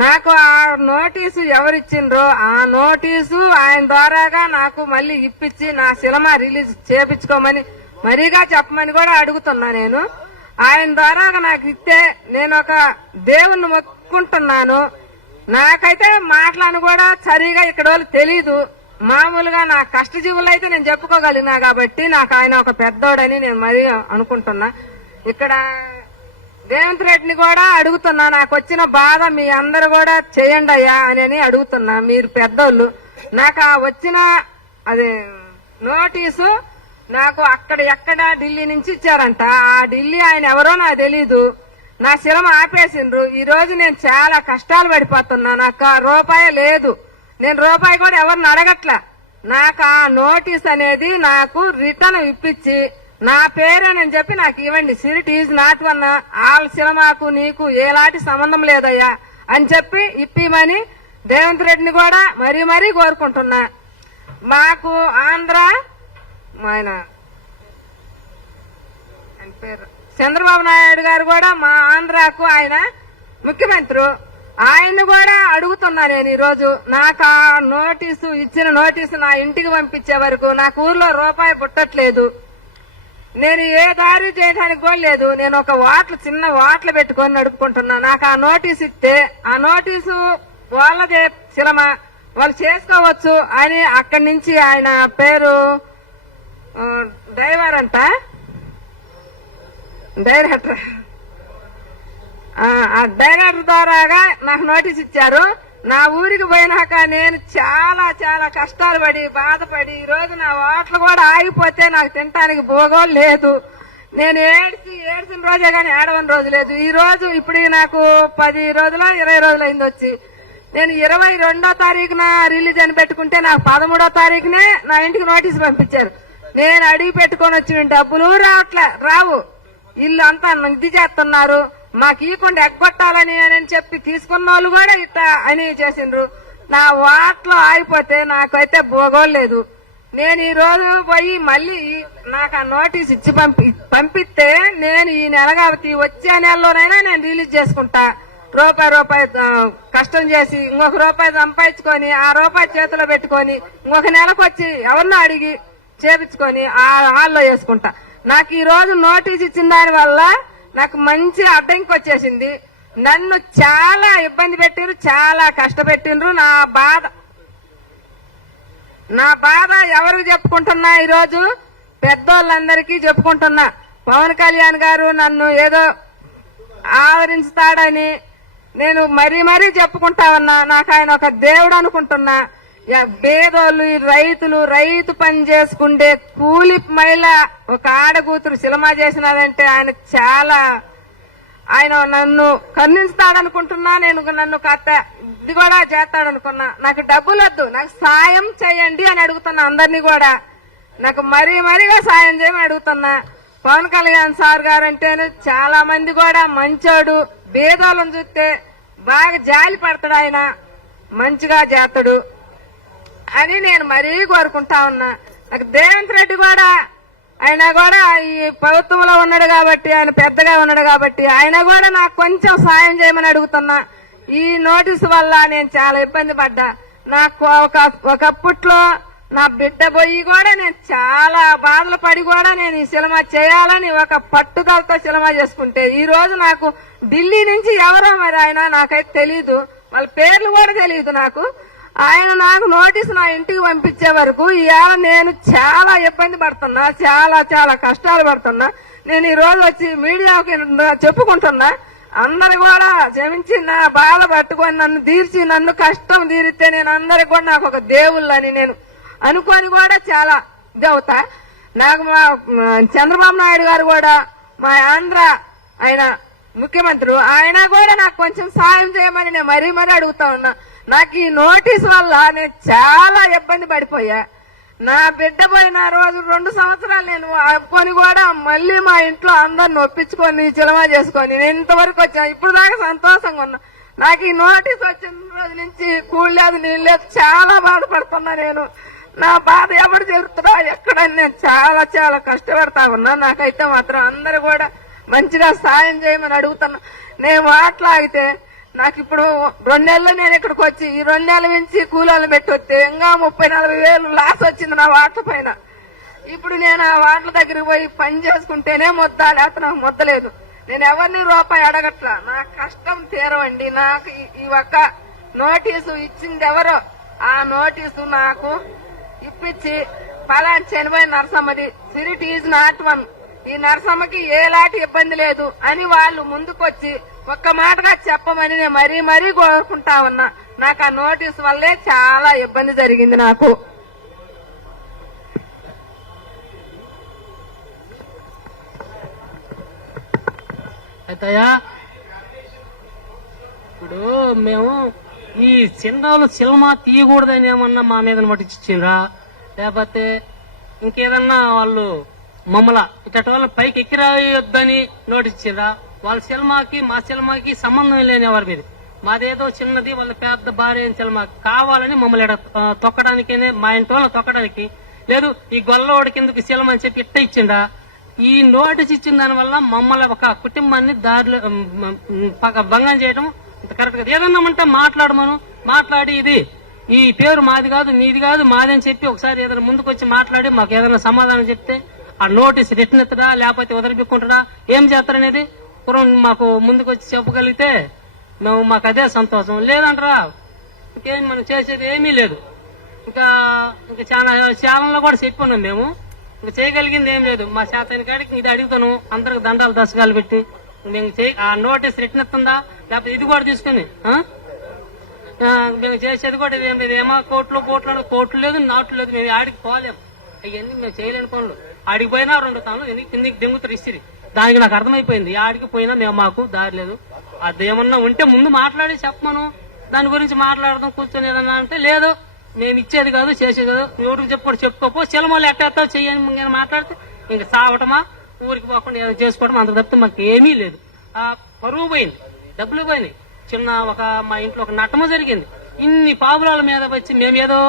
నాకు ఆ నోటీసు ఎవరిచ్చిండ్రో ఆ నోటీసు ఆయన ద్వారాగా నాకు మళ్ళీ ఇప్పించి నా సినిమా రిలీజ్ చేపించుకోమని మరీగా చెప్పమని కూడా అడుగుతున్నా. నేను ఆయన ద్వారా నాకు ఇస్తే నేను ఒక దేవుణ్ణి మొక్కుంటున్నాను. నాకైతే మాటలను కూడా సరిగా ఇక్కడ వాళ్ళు తెలీదు. మామూలుగా నా కష్టజీవులు అయితే నేను చెప్పుకోగలిగినా కాబట్టి నాకు ఆయన ఒక పెద్దోడని నేను మరీ అనుకుంటున్నా. ఇక్కడ రేవంత్ రెడ్డిని కూడా అడుగుతున్నా, నాకు వచ్చిన బాధ మీ అందరు కూడా చేయండి అయ్యా అని అడుగుతున్నా. మీరు పెద్దోళ్ళు, నాకు ఆ వచ్చిన అదే నోటీసు నాకు అక్కడ ఎక్కడ ఢిల్లీ నుంచి ఇచ్చారంట. ఆ ఢిల్లీ ఆయన ఎవరో నాకు తెలీదు. నా శిలం ఆపేసిండ్రు. ఈ రోజు నేను చాలా కష్టాలు పడిపోతున్నా. నాకు ఆ రూపాయి లేదు. నేను రూపాయి కూడా ఎవరిని అడగట్లా. నాకు ఆ నోటీస్ అనేది నాకు రిటర్న్ ఇప్పించి నా పేరేనని చెప్పి నాకు ఇవ్వండి. సిరిట్ ఈజ్ నాట్ వన్. వాళ్ళ సినిమాకు నీకు ఎలాంటి సంబంధం లేదయ్యా అని చెప్పి ఇప్పిమని రేవంత్ రెడ్డిని కూడా మరీ కోరుకుంటున్నా. మాకు ఆంధ్ర ఆయన పేరు చంద్రబాబు నాయుడు గారు కూడా మా ఆంధ్రాకు ఆయన ముఖ్యమంత్రి. ఆయన్ని కూడా అడుగుతున్నా నేను ఈ రోజు. నాకు ఆ నోటీసు ఇచ్చిన నోటీసు నా ఇంటికి పంపించే వరకు నాకు ఊర్లో రూపాయి పుట్టట్లేదు. నేను ఏ దారి చేయడానికి కూడా లేదు. నేను ఒక చిన్న వాట్లు పెట్టుకొని నడుపుకుంటున్నా. నాకు ఆ నోటీసు ఇస్తే ఆ నోటీసు వాళ్ళదే శిలమ, వాళ్ళు చేసుకోవచ్చు అని అక్కడి నుంచి ఆయన పేరు డైరెక్టర్ ద్వారాగా నాకు నోటీస్ ఇచ్చారు. నా ఊరికి పోయినాక నేను చాలా చాలా కష్టాలు పడి బాధపడి ఈ రోజు నా ఓట్లు కూడా ఆగిపోతే నాకు తినడానికి భోగోలు లేదు. నేను ఏడ్చిన రోజే గాని ఏడవని రోజు లేదు. ఈ రోజు ఇప్పుడు నాకు 10 రోజులు 20 రోజులు అయింది వచ్చి. నేను 22వ తారీఖున రిలీజ్ అని పెట్టుకుంటే నాకు 13వ తారీఖునే నా ఇంటికి నోటీసు పంపించారు. నేను అడిగి పెట్టుకొని వచ్చిన డబ్బులు రావు. ఇల్లు అంతా ఇది చేస్తున్నారు. మాకు ఇవ్వకుండా ఎగ్గొట్టాలని అని చెప్పి తీసుకున్న వాళ్ళు కూడా ఇట్లా అని చేసిండ్రు. నా వాట్లో ఆగిపోతే నాకైతే భోగోలేదు. నేను ఈ రోజు పోయి మళ్ళీ నాకు ఆ నోటీస్ ఇచ్చి పంపిస్తే నేను ఈ నెల కాబట్టి వచ్చే నెలలోనైనా నేను రిలీజ్ చేసుకుంటా. రూపాయి కష్టం చేసి ఇంకొక రూపాయి సంపాదించుకొని ఆ రూపాయి చేతిలో పెట్టుకొని ఇంకొక నెలకు వచ్చి ఎవరినో అడిగి చేపించుకొని ఆ హాల్లో వేసుకుంటా. నాకు ఈ రోజు నోటీస్ ఇచ్చిన దాని వల్ల నాకు మంచి అడ్డంకి వచ్చేసింది. నన్ను చాలా ఇబ్బంది పెట్టిండ్రు, చాలా కష్టపెట్టిండ్రు. నా బాధ ఎవరికి చెప్పుకుంటున్నా ఈరోజు పెద్దోళ్ళందరికీ చెప్పుకుంటున్నా. పవన్ కళ్యాణ్ గారు నన్ను ఏదో ఆదరించుతాడని నేను మరీ చెప్పుకుంటా ఉన్నా. నాకు ఆయన ఒక దేవుడు అనుకుంటున్నా. పేదోళ్ళు రైతు పని చేసుకుంటే కూలి మహిళ ఒక ఆడకూతురు సినిమా చేసినదంటే ఆయన నన్ను కరుణిస్తాడనుకుంటున్నా. నన్ను ఇది కూడా చేస్తాడనుకున్నా. నాకు డబ్బులు వద్దు, నాకు సాయం చేయండి అని అడుగుతున్నా అందరినీ కూడా. నాకు మరీగా సాయం చేయమని అడుగుతున్నా. పవన్ కళ్యాణ్ సార్ గారు అంటే చాలా మంది కూడా మంచోడు. పేదోళ్ళని చూస్తే బాగా జాలి పడతాడు. ఆయన మంచిగా చేస్తాడు అని నేను మరీ కోరుకుంటా ఉన్నా. నాకు రేవంత్ రెడ్డి కూడా ఆయన కూడా ఈ ప్రభుత్వంలో ఉన్నాడు కాబట్టి, ఆయన పెద్దగా ఉన్నాడు కాబట్టి ఆయన కూడా నాకు కొంచెం సాయం చేయమని అడుగుతున్నా. ఈ నోటీసు వల్ల నేను చాలా ఇబ్బంది పడ్డా. నాకు ఒకప్పట్లో నా బిడ్డ పోయి కూడా నేను చాలా బాధలు పడి కూడా నేను ఈ సినిమా చేయాలని ఒక పట్టుదలతో సినిమా చేసుకుంటే ఈ రోజు నాకు ఢిల్లీ నుంచి ఎవరో మరి ఆయన నాకైతే తెలీదు, వాళ్ళ పేర్లు కూడా తెలియదు నాకు. ఆయన నాకు నోటీసు నా ఇంటికి పంపించే వరకు ఇవాళ నేను చాలా ఇబ్బంది పడుతున్నా, చాలా చాలా కష్టాలు పడుతున్నా. నేను ఈ రోజు వచ్చి మీడియాకి చెప్పుకుంటున్నా. అందరు కూడా క్షమించి నా బాధ పట్టుకొని నన్ను తీర్చి నన్ను కష్టం తీరితే నేను అందరికి కూడా నాకు ఒక దేవుళ్ళని నేను అనుకొని కూడా చాలా ఇది అవుతా. నాకు మా చంద్రబాబు నాయుడు గారు కూడా మా ఆంధ్ర ఆయన ముఖ్యమంత్రి, ఆయన కూడా నాకు కొంచెం సాయం చేయమని నేను మరీ అడుగుతా ఉన్నా. నాకు ఈ నోటీస్ వల్ల నేను చాలా ఇబ్బంది పడిపోయా. నా బిడ్డ పోయిన రోజు 2 సంవత్సరాలు నేను ఆపుకొని కూడా మళ్ళీ మా ఇంట్లో అందరిని ఒప్పించుకొని చిలమా చేసుకొని నేను ఇంతవరకు వచ్చా. ఇప్పుడు దాకా సంతోషంగా ఉన్నా. నాకు ఈ నోటీస్ వచ్చిన రోజు నుంచి కూలి లేదు నీళ్ళు లేదు, చాలా బాధపడుతున్నా. నేను నా బాధ ఎవరు చెబుతున్నా ఎక్కడని నేను చాలా చాలా కష్టపడతా ఉన్నా. నాకైతే మాత్రం అందరు కూడా మంచిగా సాయం చేయమని అడుగుతున్నా. నేను మాట్లాగితే నాకు ఇప్పుడు 2 నెలలు నేను ఇక్కడికి వచ్చి ఈ 2 నెలల నుంచి కూలీలు పెట్టి వస్తే ఇంకా 34,000 లాస్ వచ్చింది నా వాట్ల పైన. ఇప్పుడు నేను ఆ వాట్ల దగ్గరికి పోయి పని చేసుకుంటేనే ముద్ద, లేకపోతే నాకు ముద్దలేదు. నేను ఎవరిని రూపాయి అడగట్లా. నా కష్టం తీరవండి. నాకు ఈ ఒక్క నోటీసు ఇచ్చింది ఎవరో ఆ నోటీసు నాకు ఇప్పించి పలాని చనిపోయిన నరసమ్మది సిరిట్ ఈజ్ నాట్ వన్, ఈ నరసమ్మకి ఎలాంటి ఇబ్బంది లేదు అని వాళ్ళు ముందుకొచ్చి ఒక్క మాటగా చెప్పమని నేను మరీ కోరుకుంటా ఉన్నా. నాకు ఆ నోటీసు వల్లే చాలా ఇబ్బంది జరిగింది. నాకు అయితయా ఇప్పుడు మేము ఈ చిన్నోళ్ళు సినిమా తీయకూడదని ఏమన్నా మా మీద పట్టించిండ్రా, లేకపోతే ఇంకేదన్నా వాళ్ళు మమ్మల ఇట్టటి వాళ్ళ పైకి ఎక్కిరాయొద్దని నోటీస్ ఇచ్చిండ్రా? వాళ్ళ సినిమాకి మా సినిమాకి సంబంధం లేనివారు మీరు. మాదేదో చిన్నది, వాళ్ళ పెద్ద భార్య సినిమా కావాలని మమ్మల్ని తొక్కడానికేనే, మా ఇంటి వాళ్ళని తొక్కడానికి లేదు. ఈ గొల్లవాడి కిందకి సినిమా అని చెప్పి ఇట్ట ఇచ్చిండా? ఈ నోటీస్ ఇచ్చిన దాని వల్ల మమ్మల్ని ఒక కుటుంబాన్ని దారిలో భంగం చేయడం కరెక్ట్ కదా. ఏదన్నా అంటే మాట్లాడమను, మాట్లాడి ఇది ఈ పేరు మాది కాదు, నీది కాదు, మాది అని చెప్పి ఒకసారి ఏదైనా ముందుకు వచ్చి మాట్లాడి మాకు ఏదైనా సమాధానం చెప్తే ఆ నోటీస్ రిటర్న్ ఎత్తడా లేకపోతే వదిలిపెట్టుకుంటాడా ఏం చేస్తారనేది మాకు ముందుకు వచ్చి చెప్పగలిగితే మాకు అదే సంతోషం. లేదంటారా ఇంకేం మనం చేసేది ఏమీ లేదు. ఇంకా చాలా కూడా చెప్పున్నాం మేము. ఇంకా చేయగలిగింది ఏం లేదు. మా చేతని కాడికి ఇది అడుగుతాను, అందరికి దండాలు దశకాలు పెట్టి మేము ఆ నోటీస్ రిటర్న్ ఎత్తుందా లేకపోతే ఇది కూడా తీసుకుని మేము చేసేది కూడా ఇదేం లేదు. ఏమో కోట్లు లేదు, నాట్లు లేదు. మేము ఆడికి పోలేము. అవన్నీ మేము చేయలేని పనులు. ఆడికి పోయినా 2 తాను కిందికి దెంగుతారు ఇస్తుంది. దానికి నాకు అర్థమైపోయింది. ఆడికి పోయినా మేము మాకు దారి లేదు. అదేమన్నా ఉంటే ముందు మాట్లాడి చెప్పమను, దాని గురించి మాట్లాడదాం కూర్చొని ఏదన్నా అంటే లేదు మేము ఇచ్చేది కాదు చేసేది కాదు, ఎవరికి చెప్పుకోపో సినిమాలు ఎట్టేస్తావు చెయ్యని నేను మాట్లాడితే ఇంకా సావటమా ఊరికి పోకుండా ఏదో చేసుకోవడం అంత తప్పితే మాకు ఏమీ లేదు. ఆ పరువు పోయింది, డబ్బులు పోయినాయి. చిన్న మా ఇంట్లో ఒక నట్టమ జరిగింది. ఇన్ని పావురాల మీద వచ్చి మేమేదో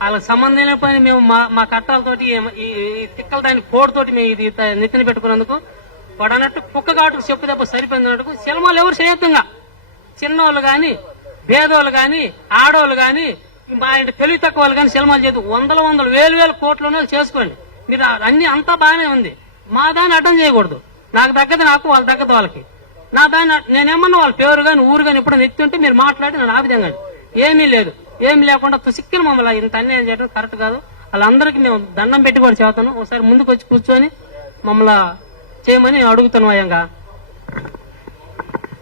వాళ్ళకి సంబంధం లేని పని మేము మా కట్టాలతోటి ఈ తిక్కల దాని కోడితోటి మేము ఇది నెత్తిన పెట్టుకున్నందుకు పడనట్టు కుక్క కాటుకు చెప్పు తప్ప సరిపోయినట్టుకు సినిమాలు ఎవరు చేయొద్దుగా. చిన్నోళ్ళు గాని, భేదోళ్ళు గాని, ఆడోళ్ళు గాని, మా ఇంటి తెలివి తక్కువ వాళ్ళు కానీ సినిమాలు చేయదు. వందల వేల కోట్లనే చేసుకోండి మీరు. అన్ని అంతా బాగానే ఉంది. మా దాన్ని అడ్డం చేయకూడదు. నాకు తగ్గదు నాకు, వాళ్ళ తగ్గదు వాళ్ళకి. నా దాన్ని నేనేమన్నా వాళ్ళ పేరు గాని ఊరు గాని ఎప్పుడైనా ఎత్తుంటే మీరు మాట్లాడి నన్ను ఆవిధంగా ఏమీ లేదు. ఏమి లేకుండా తుసిక్కిన మమ్మల్ని ఇంత అన్యాయం చేయడం కరెక్ట్ కాదు. వాళ్ళందరికీ మేము దండం పెట్టి కూడా చేస్తాను. ఒకసారి ముందుకు వచ్చి కూర్చొని మమ్మల్ని చేయమని అడుగుతాను. అయ్యంగా